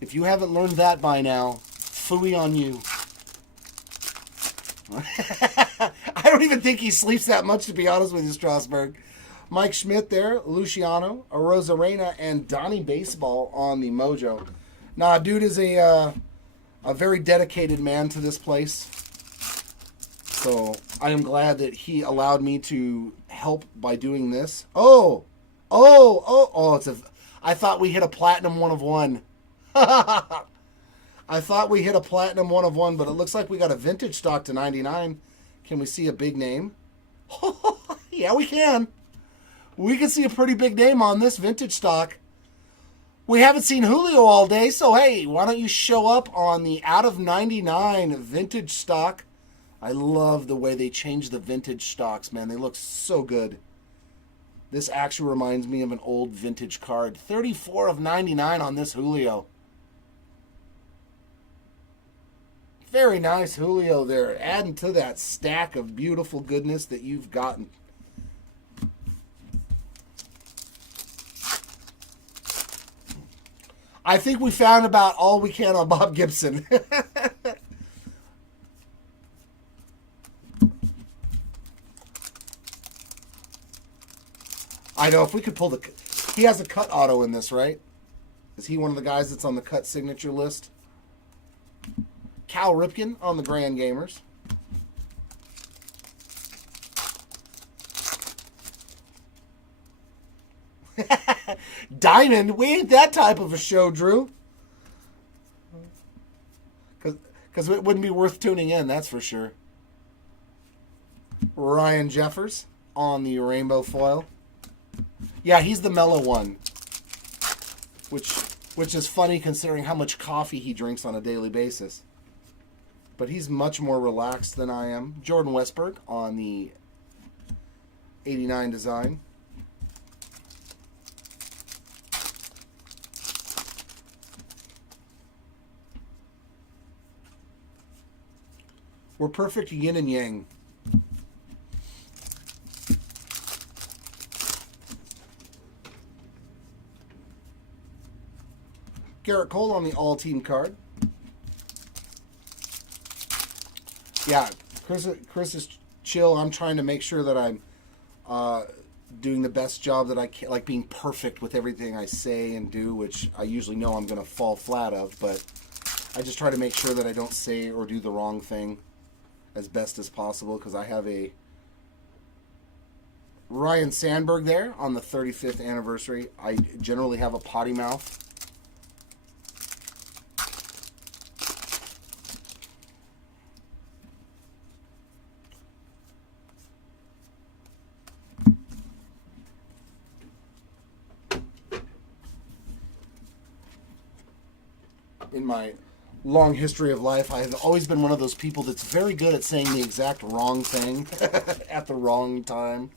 If you haven't learned that by now, phooey on you. I don't even think he sleeps that much, to be honest with you, Strasburg. Mike Schmidt there, Luciano, Arozarena, and Donnie Baseball on the Mojo. Nah, dude is a very dedicated man to this place. So I am glad that he allowed me to help by doing this. Oh, I thought we hit a platinum 1 of 1. I thought we hit a platinum 1 of 1, but it looks like we got a vintage stock to 99. Can we see a big name? Yeah, we can. We can see a pretty big name on this vintage stock. We haven't seen Julio all day, so hey, why don't you show up on the out of 99 vintage stock? I love the way they change the vintage stocks, man. They look so good. This actually reminds me of an old vintage card. 34 of 99 on this Julio. Very nice Julio there, adding to that stack of beautiful goodness that you've gotten. I think we found about all we can on Bob Gibson. I know, if we could pull the... He has a cut auto in this, right? Is he one of the guys that's on the cut signature list? Cal Ripken on the Grand Gamers. Diamond? We ain't that type of a show, Drew. Because it wouldn't be worth tuning in, that's for sure. Ryan Jeffers on the rainbow foil. Yeah, he's the mellow one. Which is funny considering how much coffee he drinks on a daily basis. But he's much more relaxed than I am. Jordan Westberg on the 89 design. We're perfect yin and yang. Garrett Cole on the all-team card. Yeah, Chris is chill. I'm trying to make sure that I'm doing the best job that I can, like being perfect with everything I say and do, which I usually know I'm going to fall flat of, but I just try to make sure that I don't say or do the wrong thing as best as possible, because I have a Ryan Sandberg there on the 35th anniversary. I generally have a potty mouth. In my long history of life, I have always been one of those people that's very good at saying the exact wrong thing at the wrong time.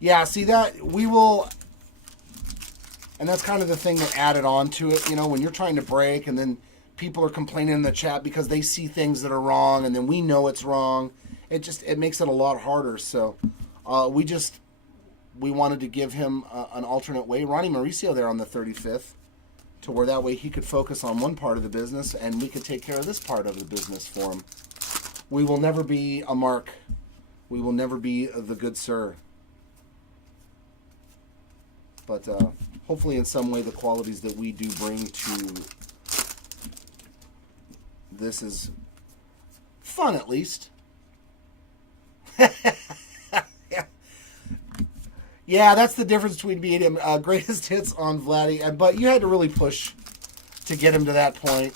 Yeah, see that we will, and that's kind of the thing that added on to it, you know, when you're trying to break and then people are complaining in the chat because they see things that are wrong and then we know it's wrong. It makes it a lot harder. So we wanted to give him an alternate way. Ronnie Mauricio there on the 35th, to where that way he could focus on one part of the business and we could take care of this part of the business for him. We will never be a Mark. We will never be the good sir. But hopefully in some way the qualities that we do bring to this is fun, at least. Yeah, that's the difference between being him. Greatest hits on Vladdy, but you had to really push to get him to that point.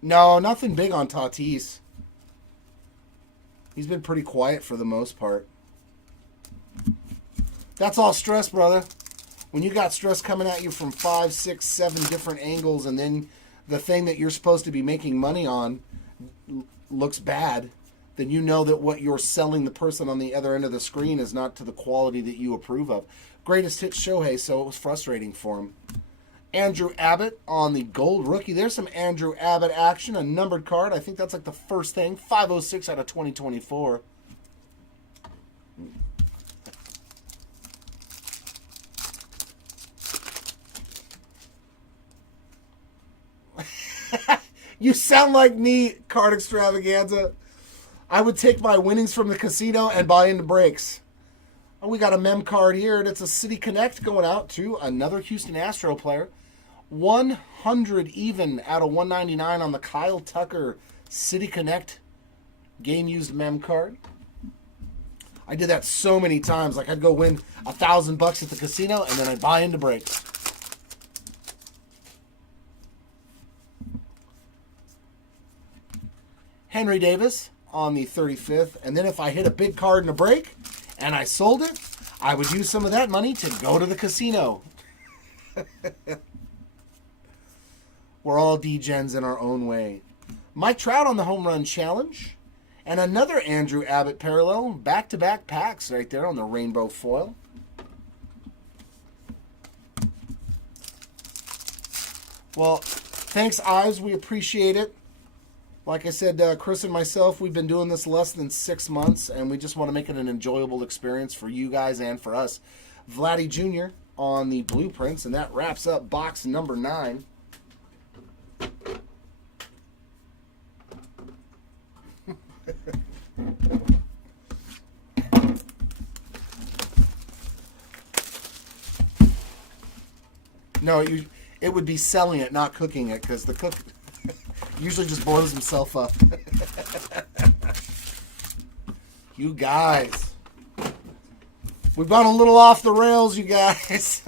No, nothing big on Tatis. He's been pretty quiet for the most part. That's all stress, brother. When you got stress coming at you from 5, 6, 7 different angles, and then the thing that you're supposed to be making money on looks bad, then you know that what you're selling the person on the other end of the screen is not to the quality that you approve of. Greatest hit Shohei, so it was frustrating for him. Andrew Abbott on the gold rookie. There's some Andrew Abbott action, a numbered card. I think that's like the first thing. 506 out of 2024. You sound like me, Card Extravaganza. I would take my winnings from the casino and buy into breaks. Oh, we got a mem card here, and it's a City Connect going out to another Houston Astro player. 100 even out of 199 on the Kyle Tucker City Connect game used mem card. I did that so many times. Like I'd go win $1,000 at the casino and then I'd buy into break. Henry Davis on the 35th. And then if I hit a big card in a break and I sold it, I would use some of that money to go to the casino. We're all D-gens in our own way. Mike Trout on the home run challenge. And another Andrew Abbott parallel. Back-to-back packs right there on the rainbow foil. Well, thanks, Ives. We appreciate it. Like I said, Chris and myself, we've been doing this less than 6 months, and we just want to make it an enjoyable experience for you guys and for us. Vladdy Jr. on the blueprints, and that wraps up box number 9. No, it would be selling it, not cooking it, because the cook usually just blows himself up. You guys. We've gone a little off the rails, you guys.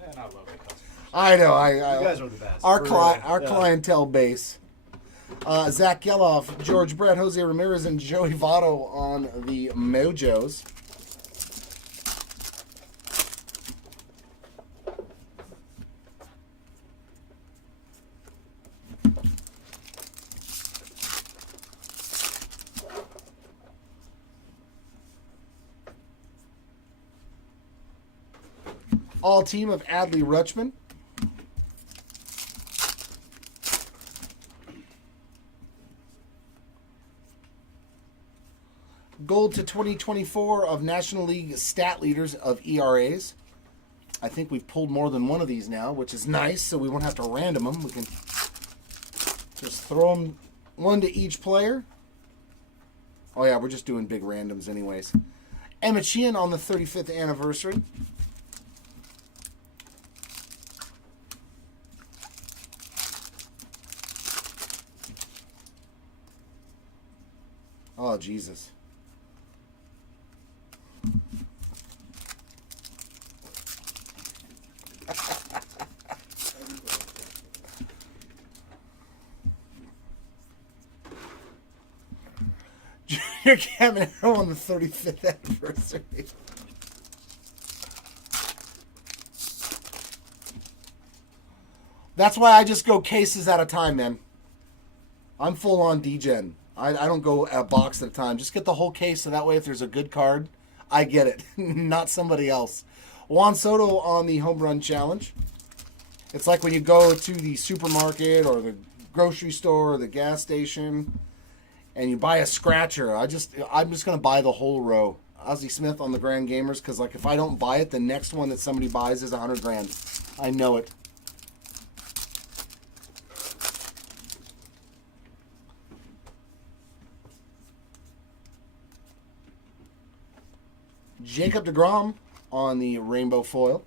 Man, I love the customers. I know. You guys are the best. Our Yeah. clientele base. Zach Geloff, George Brett, Jose Ramirez, and Joey Votto on the Mojos. All team of Adley Rutschman. Gold to 2024 of National League stat leaders of ERAs. I think we've pulled more than one of these now, which is nice, so we won't have to random them. We can just throw them one to each player. Oh yeah, we're just doing big randoms anyways. Emmett Sheehan on the 35th anniversary. Oh, Jesus. Junior Caminero on the 35th anniversary. That's why I just go cases at a time, man. I'm full on D-Gen. I don't go a box at a time. Just get the whole case, so that way if there's a good card, I get it, not somebody else. Juan Soto on the home run challenge. It's like when you go to the supermarket or the grocery store or the gas station and you buy a scratcher. I'm just going to buy the whole row. Ozzie Smith on the Grand Gamers, because like if I don't buy it, the next one that somebody buys is $100 grand. I know it. Jacob deGrom on the rainbow foil.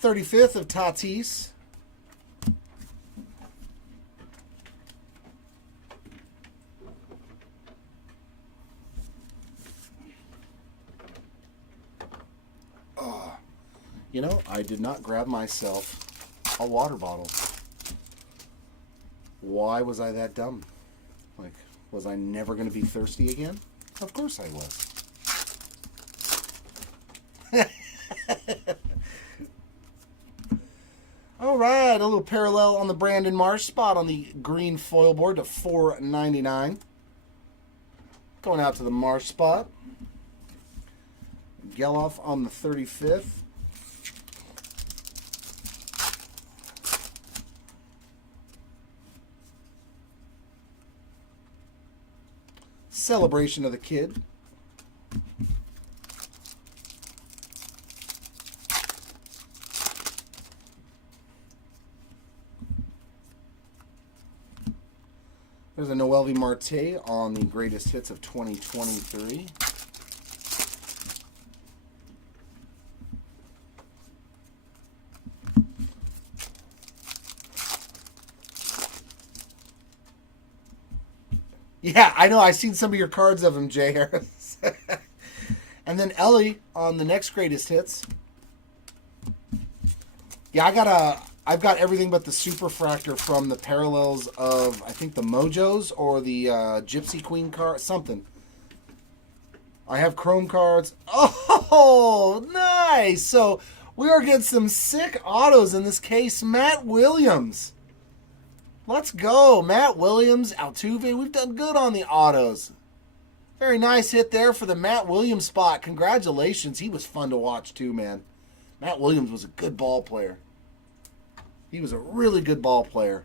'35th of Tatis. You know, I did not grab myself a water bottle. Why was I that dumb? Like, was I never going to be thirsty again? Of course I was. All right, a little parallel on the Brandon Marsh spot on the green foil board to $4.99. Going out to the Marsh spot. Geloff on the 35th. Celebration of the Kid. There's a Noelvi Marte on the greatest hits of 2023. Yeah, I know. I've seen some of your cards of him, Jay Harris. And then Ellie on the next greatest hits. Yeah, I've got everything but the Superfractor from the parallels of, I think, the Mojos or the Gypsy Queen card, something. I have Chrome cards. Oh, nice. So we are getting some sick autos in this case. Matt Williams. Let's go. Matt Williams, Altuve. We've done good on the autos. Very nice hit there for the Matt Williams spot. Congratulations. He was fun to watch too, man. Matt Williams was a good ball player. He was a really good ball player.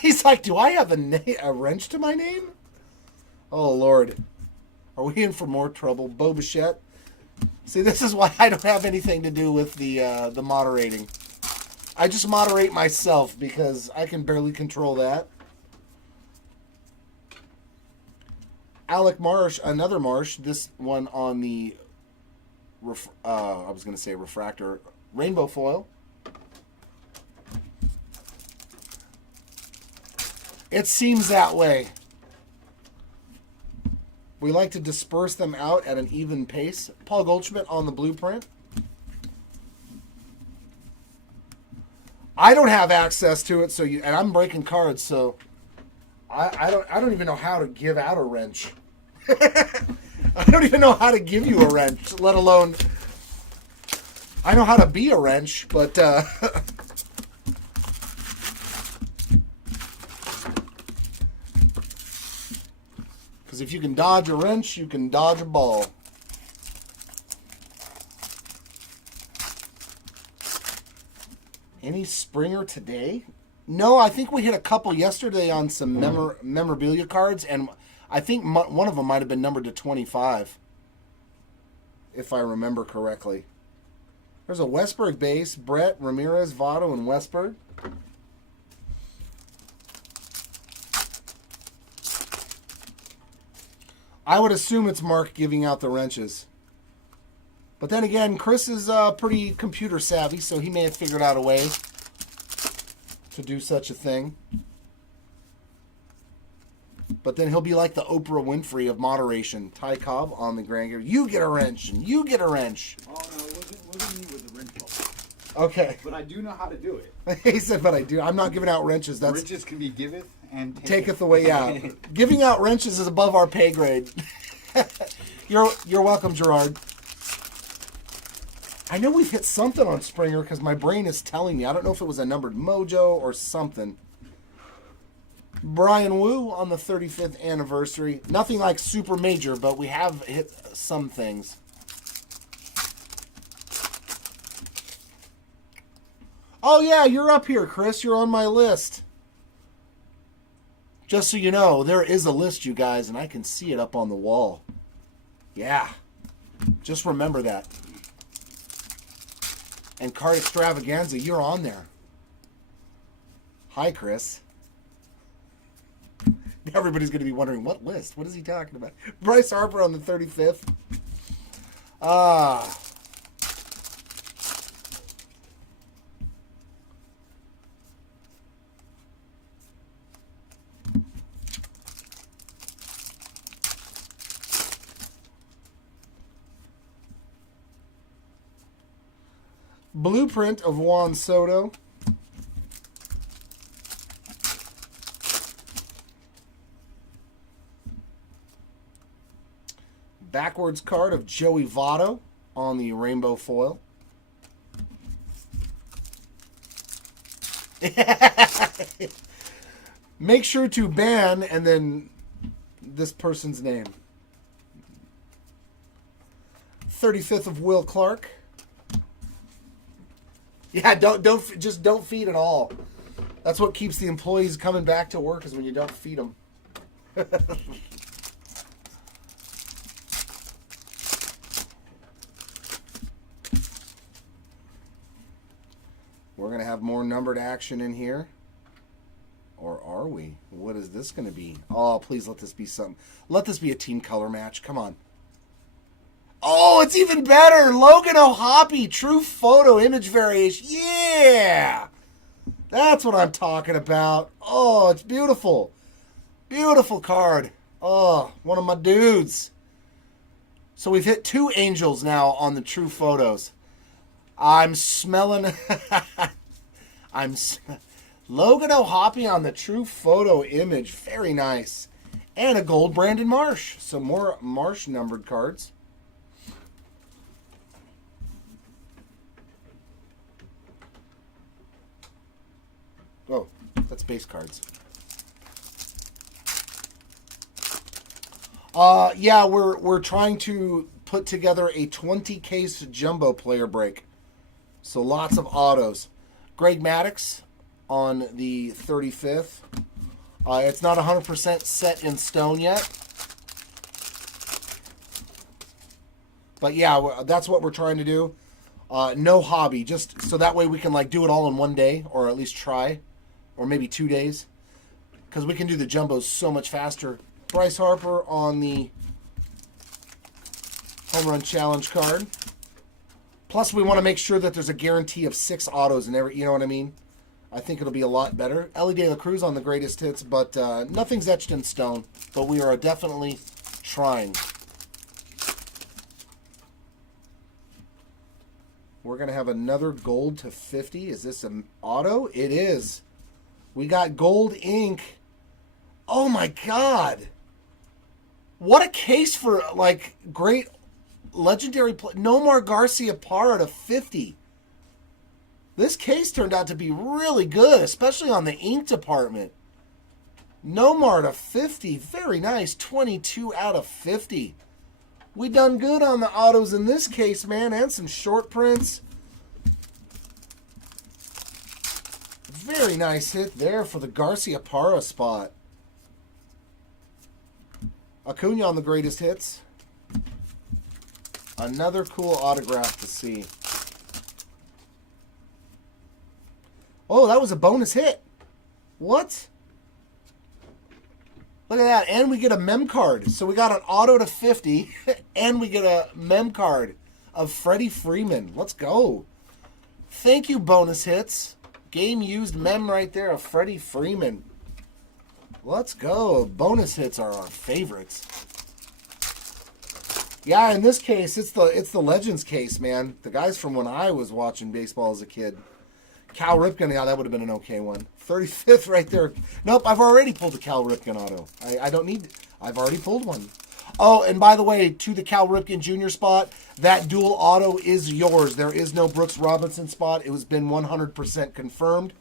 He's like, do I have a wrench to my name? Oh, Lord. Are we in for more trouble? Bo Bichette. See, this is why I don't have anything to do with the moderating. I just moderate myself because I can barely control that. Alec Marsh, another Marsh. This one on the, I was going to say refractor, rainbow foil. It seems that way. We like to disperse them out at an even pace. Paul Goldschmidt on the blueprint. I don't have access to it, and I'm breaking cards, so I don't even know how to give out a wrench. I don't even know how to give you a wrench, let alone I know how to be a wrench, but because if you can dodge a wrench, you can dodge a ball. Any Springer today? No, I think we hit a couple yesterday on some memorabilia cards, and I think one of them might have been numbered to 25, if I remember correctly. There's a Westberg base, Brett, Ramirez, Votto, and Westberg. I would assume it's Mark giving out the wrenches. But then again, Chris is pretty computer savvy, so he may have figured out a way to do such a thing. But then he'll be like the Oprah Winfrey of moderation. Ty Cobb on the Grand Gear. You get a wrench, and you get a wrench. Oh, no, it wasn't me with the wrench ball. Okay. But I do know how to do it. He said, but I do. I'm not giving out wrenches. That's Wrenches can be giveth and taketh away. Yeah. Giving out wrenches is above our pay grade. You're welcome, Gerard. I know we've hit something on Springer because my brain is telling me. I don't know if it was a numbered mojo or something. Brian Wu on the 35th anniversary. Nothing like super major, but we have hit some things. Oh, yeah, you're up here, Chris. You're on my list. Just so you know, there is a list, you guys, and I can see it up on the wall. Yeah. Just remember that. And Card Extravaganza, you're on there. Hi, Chris. Everybody's going to be wondering, what list? What is he talking about? Bryce Harper on the 35th. Blueprint of Juan Soto. Backwards card of Joey Votto on the rainbow foil. Make sure to ban and then this person's name. 35th of Will Clark. Yeah, don't feed at all. That's what keeps the employees coming back to work, is when you don't feed them. We're going to have more numbered action in here. Or are we? What is this going to be? Oh, please let this be something. Let this be a team color match. Come on. Oh, it's even better. Logan O'Hoppe, true photo image variation. Yeah! That's what I'm talking about. Oh, it's beautiful. Beautiful card. Oh, one of my dudes. So we've hit 2 angels now on the true photos. I'm smelling... Logan O'Hoppe on the true photo image. Very nice. And a gold Brandon Marsh. So more Marsh numbered cards. Oh, that's base cards. Yeah, we're trying to put together a 20-case jumbo player break. So lots of autos. Greg Maddux on the 35th. It's not 100% set in stone yet. But yeah, that's what we're trying to do. No hobby, just so that way we can like do it all in one day, or at least try. Or maybe 2 days. Because we can do the jumbos so much faster. Bryce Harper on the Home Run Challenge card. Plus, we want to make sure that there's a guarantee of 6 autos in every, you know what I mean? I think it'll be a lot better. Ellie De La Cruz on the greatest hits, but nothing's etched in stone. But we are definitely trying. We're going to have another gold to 50. Is this an auto? It is. We got gold ink. Oh my God. What a case for like great legendary play. Nomar Garcia Parra to 50. This case turned out to be really good, especially on the ink department. Nomar to 50. Very nice. 22 out of 50. We done good on the autos in this case, man, and some short prints. Very nice hit there for the Garcia Parra spot. Acuna on the greatest hits. Another cool autograph to see. Oh, that was a bonus hit. What? Look at that. And we get a mem card. So we got an auto to 50, and we get a mem card of Freddie Freeman. Let's go. Thank you, bonus hits. Game used mem right there of Freddie Freeman. Let's go. Bonus hits are our favorites. Yeah, in this case, it's the Legends case, man. The guys from when I was watching baseball as a kid. Cal Ripken, yeah, that would have been an okay one. 35th right there. Nope, I've already pulled a Cal Ripken auto. I don't need... I've already pulled one. Oh, and by the way, to the Cal Ripken Jr. spot, that dual auto is yours. There is no Brooks Robinson spot. It has been 100% confirmed.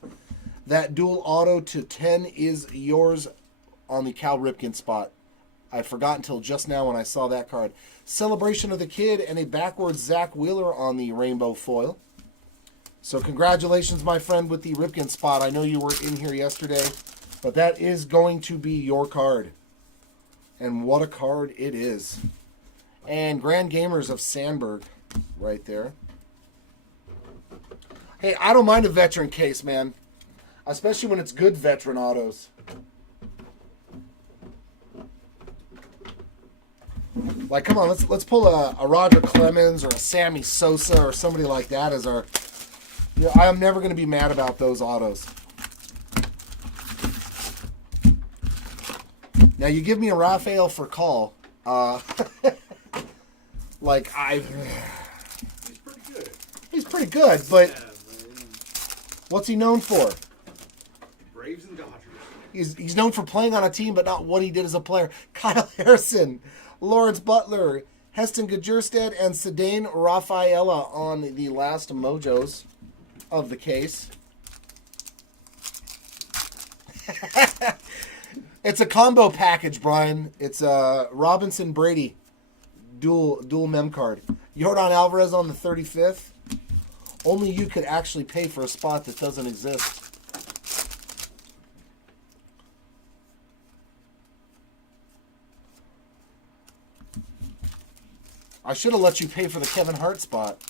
That dual auto to 10 is yours on the Cal Ripken spot. I forgot until just now when I saw that card. Celebration of the Kid and a backwards Zach Wheeler on the rainbow foil. So congratulations, my friend, with the Ripken spot. I know you were in here yesterday, but that is going to be your card. And what a card it is. And Grand Gamers of Sandberg right there. Hey, I don't mind a veteran case, man. Especially when it's good veteran autos. Like, come on, let's pull a Roger Clemens or a Sammy Sosa or somebody like that as our... You know, I'm never going to be mad about those autos. Now, you give me a Rafael for call. Like, He's pretty good. He's pretty good, but Yeah, what's he known for? Braves and Dodgers. He's known for playing on a team, but not what he did as a player. Kyle Harrison, Lawrence Butler, Heston Gajurstad, and Cedane Rafaela on the last Mojos of the case. It's a combo package, Brian. It's Robinson Brady dual mem card. Yordan Alvarez on the 35th. Only you could actually pay for a spot that doesn't exist. I should have let you pay for the Kevin Hart spot.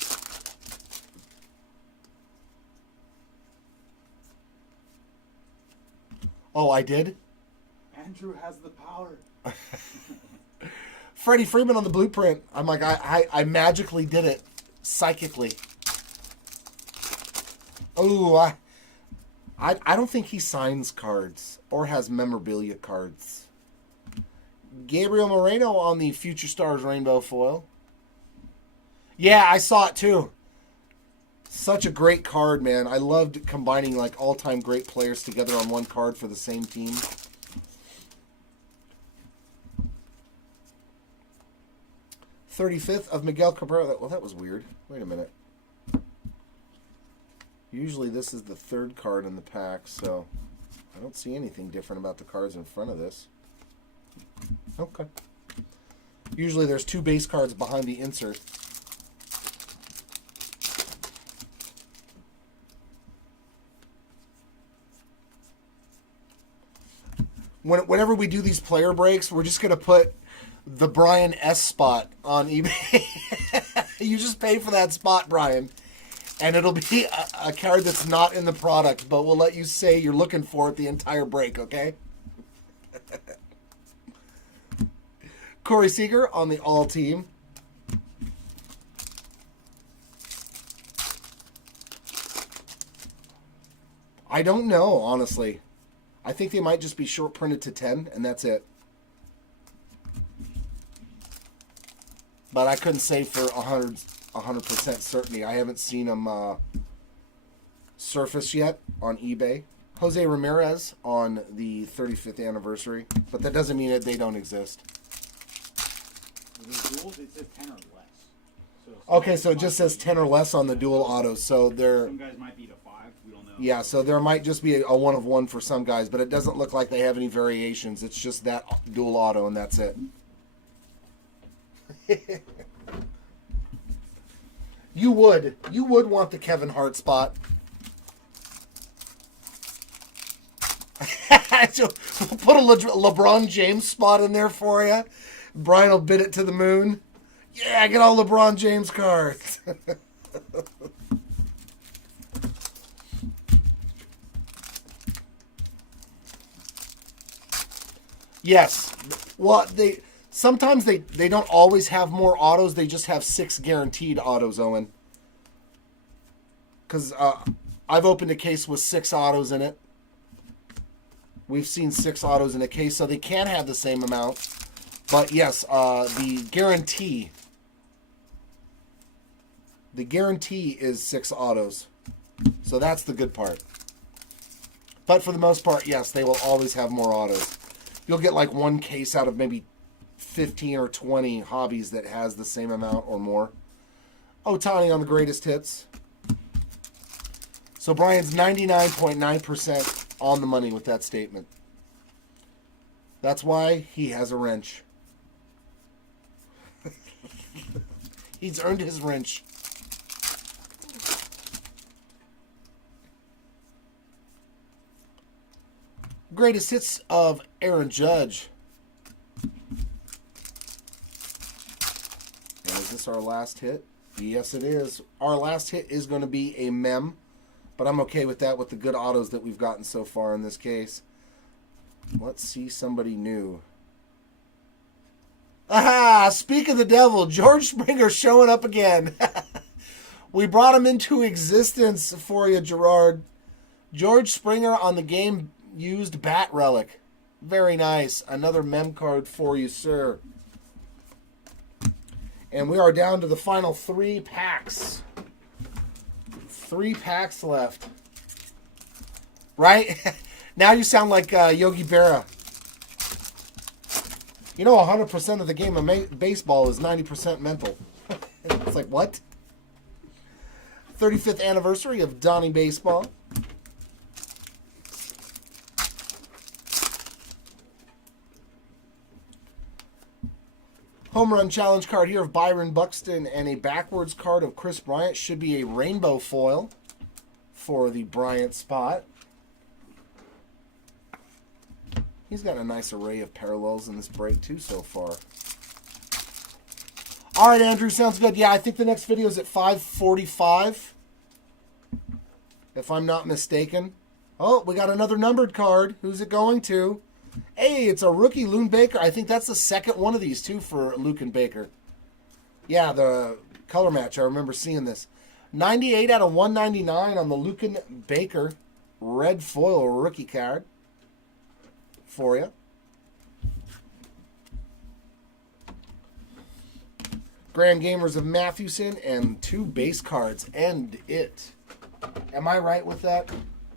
Oh, I did? Andrew has the power. Freddie Freeman on the blueprint. I'm like, I magically did it. Psychically. Oh, I don't think he signs cards or has memorabilia cards. Gabriel Moreno on the Future Stars Rainbow foil. Yeah, I saw it too. Such a great card, man. I loved combining like all-time great players together on one card for the same team. '35th of Miguel Cabrera. Well, that was weird. Wait a minute. Usually this is the third card in the pack, so I don't see anything different about the cards in front of this. Okay. Usually there's 2 base cards behind the insert. Whenever we do these player breaks, we're just going to put the Brian S spot on eBay. You just pay for that spot, Brian. And it'll be a card that's not in the product, but we'll let you say you're looking for it the entire break, okay? Corey Seager on the all team. I don't know, honestly. I think they might just be short printed to 10, and that's it. But I couldn't say for 100% certainty. I haven't seen them surface yet on eBay. Jose Ramirez on the 35th anniversary, but that doesn't mean that they don't exist. The duels, it says 10 or less. Okay, so it just says 10 or less on the dual autos. So they're... Some guys might be to 5. We don't know. Yeah, so there might just be a 1 of 1 for some guys, but it doesn't look like they have any variations. It's just that dual auto, and that's it. You would want the Kevin Hart spot. So we'll put a LeBron James spot in there for you. Brian will bid it to the moon. Yeah, get all LeBron James cards. Yes. Well, sometimes they don't always have more autos. They just have 6 guaranteed autos, Owen. Because I've opened a case with 6 autos in it. We've seen 6 autos in a case, so they can have the same amount. But yes, the guarantee is 6 autos. So that's the good part. But for the most part, yes, they will always have more autos. You'll get like one case out of maybe 15 or 20 hobbies that has the same amount or more. Ohtani on the greatest hits. So Brian's 99.9% on the money with that statement. That's why he has a wrench. He's earned his wrench. Greatest hits of Aaron Judge. And is this our last hit? Yes, it is. Our last hit is going to be a mem, but I'm okay with that with the good autos that we've gotten so far in this case. Let's see somebody new. Aha! Speak of the devil, George Springer showing up again. We brought him into existence for you, Gerard. George Springer on the game used bat relic. Very nice. Another mem card for you, sir. And we are down to the final 3 packs. 3 packs left. Right? Now you sound like Yogi Berra. You know, 100% of the game of baseball is 90% mental. It's like, what? 35th anniversary of Donnie Baseball. Home run challenge card here of Byron Buxton and a backwards card of Chris Bryant. Should be a rainbow foil for the Bryant spot. He's got a nice array of parallels in this break too so far. All right, Andrew, sounds good. Yeah, I think the next video is at 5:45, if I'm not mistaken. Oh, we got another numbered card. Who's it going to? Hey, it's a rookie, Loon Baker. I think that's the second one of these, too, for Luke and Baker. Yeah, the color match. I remember seeing this. 98 out of 199 on the Luke and Baker red foil rookie card for you. Grand Gamers of Mathewson and 2 base cards. End it. Am I right with that?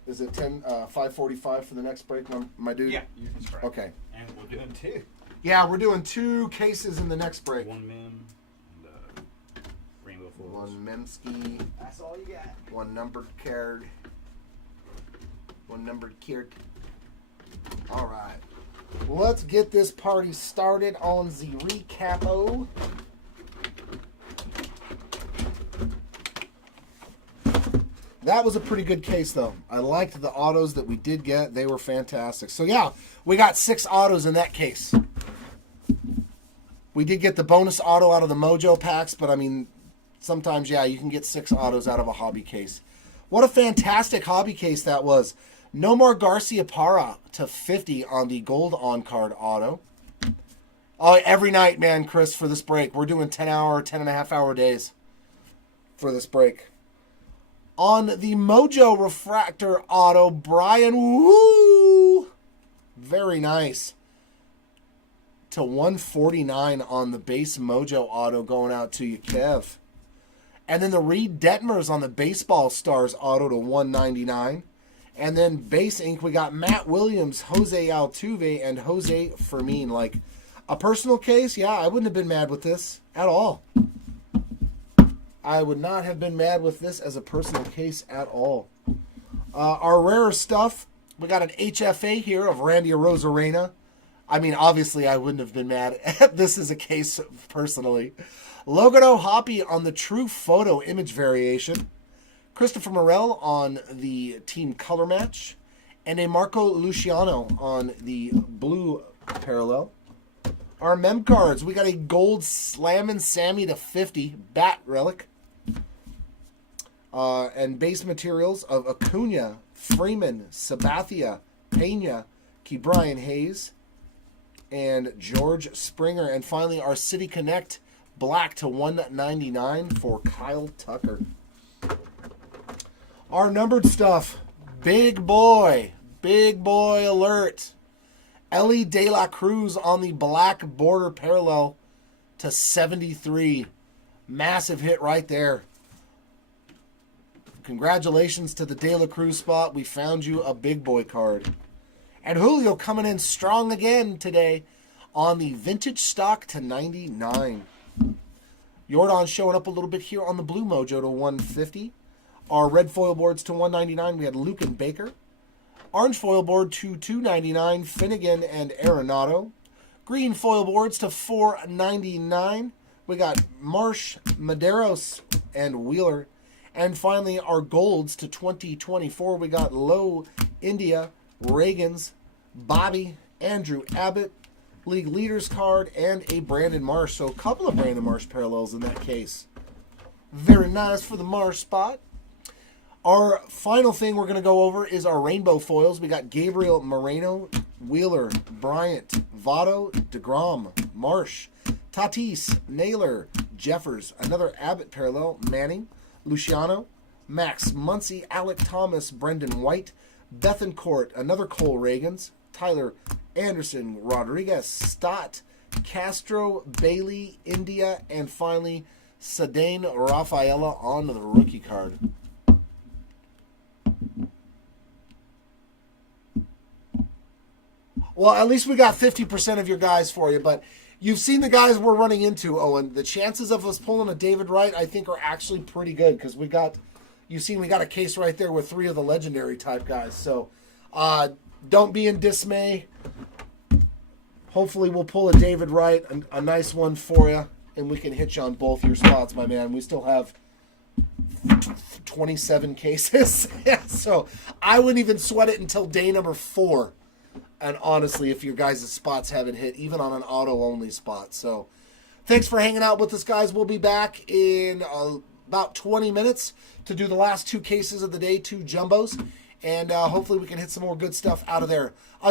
Is it 5:45 for the next break, my dude? Yeah, you're correct. Okay. And we're doing 2. Yeah, we're doing 2 cases in the next break. 1 mem and rainbow foils. 1 Memski, That's all you got. 1 numbered card. 1 numbered card. All right. Let's get this party started on the recapo. That was a pretty good case, though. I liked the autos that we did get. They were fantastic. So, yeah, we got 6 autos in that case. We did get the bonus auto out of the Mojo packs, but, I mean, sometimes, yeah, you can get 6 autos out of a hobby case. What a fantastic hobby case that was. Nomar Garcia Parra to 50 on the gold on-card auto. Oh, every night, man, Chris, for this break. We're doing 10.5-hour days for this break. On the Mojo Refractor auto, Brian, woo! Very nice. To 149 on the base Mojo auto going out to you, Kev. And then the Reed Detmers on the Baseball Stars auto to 199. And then base ink, we got Matt Williams, Jose Altuve, and Jose Fermin. Like, a personal case, yeah, I wouldn't have been mad with this at all. I would not have been mad with this as a personal case at all. Our rarer stuff, we got an HFA here of Randy Arozarena. I mean, obviously, I wouldn't have been mad. This is a case personally. Logan O'Hoppe on the True Photo image variation. Christopher Morel on the team color match. And a Marco Luciano on the blue parallel. Our mem cards, we got a gold Slammin' Sammy to 50 bat relic. And base materials of Acuna, Freeman, Sabathia, Pena, Ke'Bryan Hayes, and George Springer. And finally, our City Connect black to 199 for Kyle Tucker. Our numbered stuff, big boy alert. Ellie De La Cruz on the black border parallel to 73. Massive hit right there. Congratulations to the De La Cruz spot. We found you a big boy card. And Julio coming in strong again today on the vintage stock to 99. Jordan showing up a little bit here on the blue Mojo to 150. Our red foil boards to 199. We had Luke and Baker. Orange foil board to 299. Finnegan and Arenado. Green foil boards to 499. We got Marsh, Maderos, and Wheeler. And finally, our golds to 2024. We got Lowe, India, Reagans, Bobby, Andrew Abbott, League Leaders card, and a Brandon Marsh. So a couple of Brandon Marsh parallels in that case. Very nice for the Marsh spot. Our final thing we're going to go over is our rainbow foils. We got Gabriel Moreno, Wheeler, Bryant, Votto, DeGrom, Marsh, Tatis, Naylor, Jeffers, another Abbott parallel, Manning, Luciano, Max Muncy, Alec Thomas, Brendan White, Bethancourt, another Cole Reagans, Tyler Anderson, Rodriguez, Stott, Castro, Bailey, India, and finally Cedane Rafaela on the rookie card. Well, at least we got 50% of your guys for you, but you've seen the guys we're running into, Owen. The chances of us pulling a David Wright, I think, are actually pretty good because we got a case right there with 3 of the legendary type guys. So don't be in dismay. Hopefully we'll pull a David Wright, a nice one for you, and we can hit you on both your spots, my man. We still have 27 cases. So I wouldn't even sweat it until day number 4. And honestly, if your guys' spots haven't hit, even on an auto-only spot. So thanks for hanging out with us, guys. We'll be back in about 20 minutes to do the last 2 cases of the day, 2 jumbos. and hopefully we can hit some more good stuff out of there.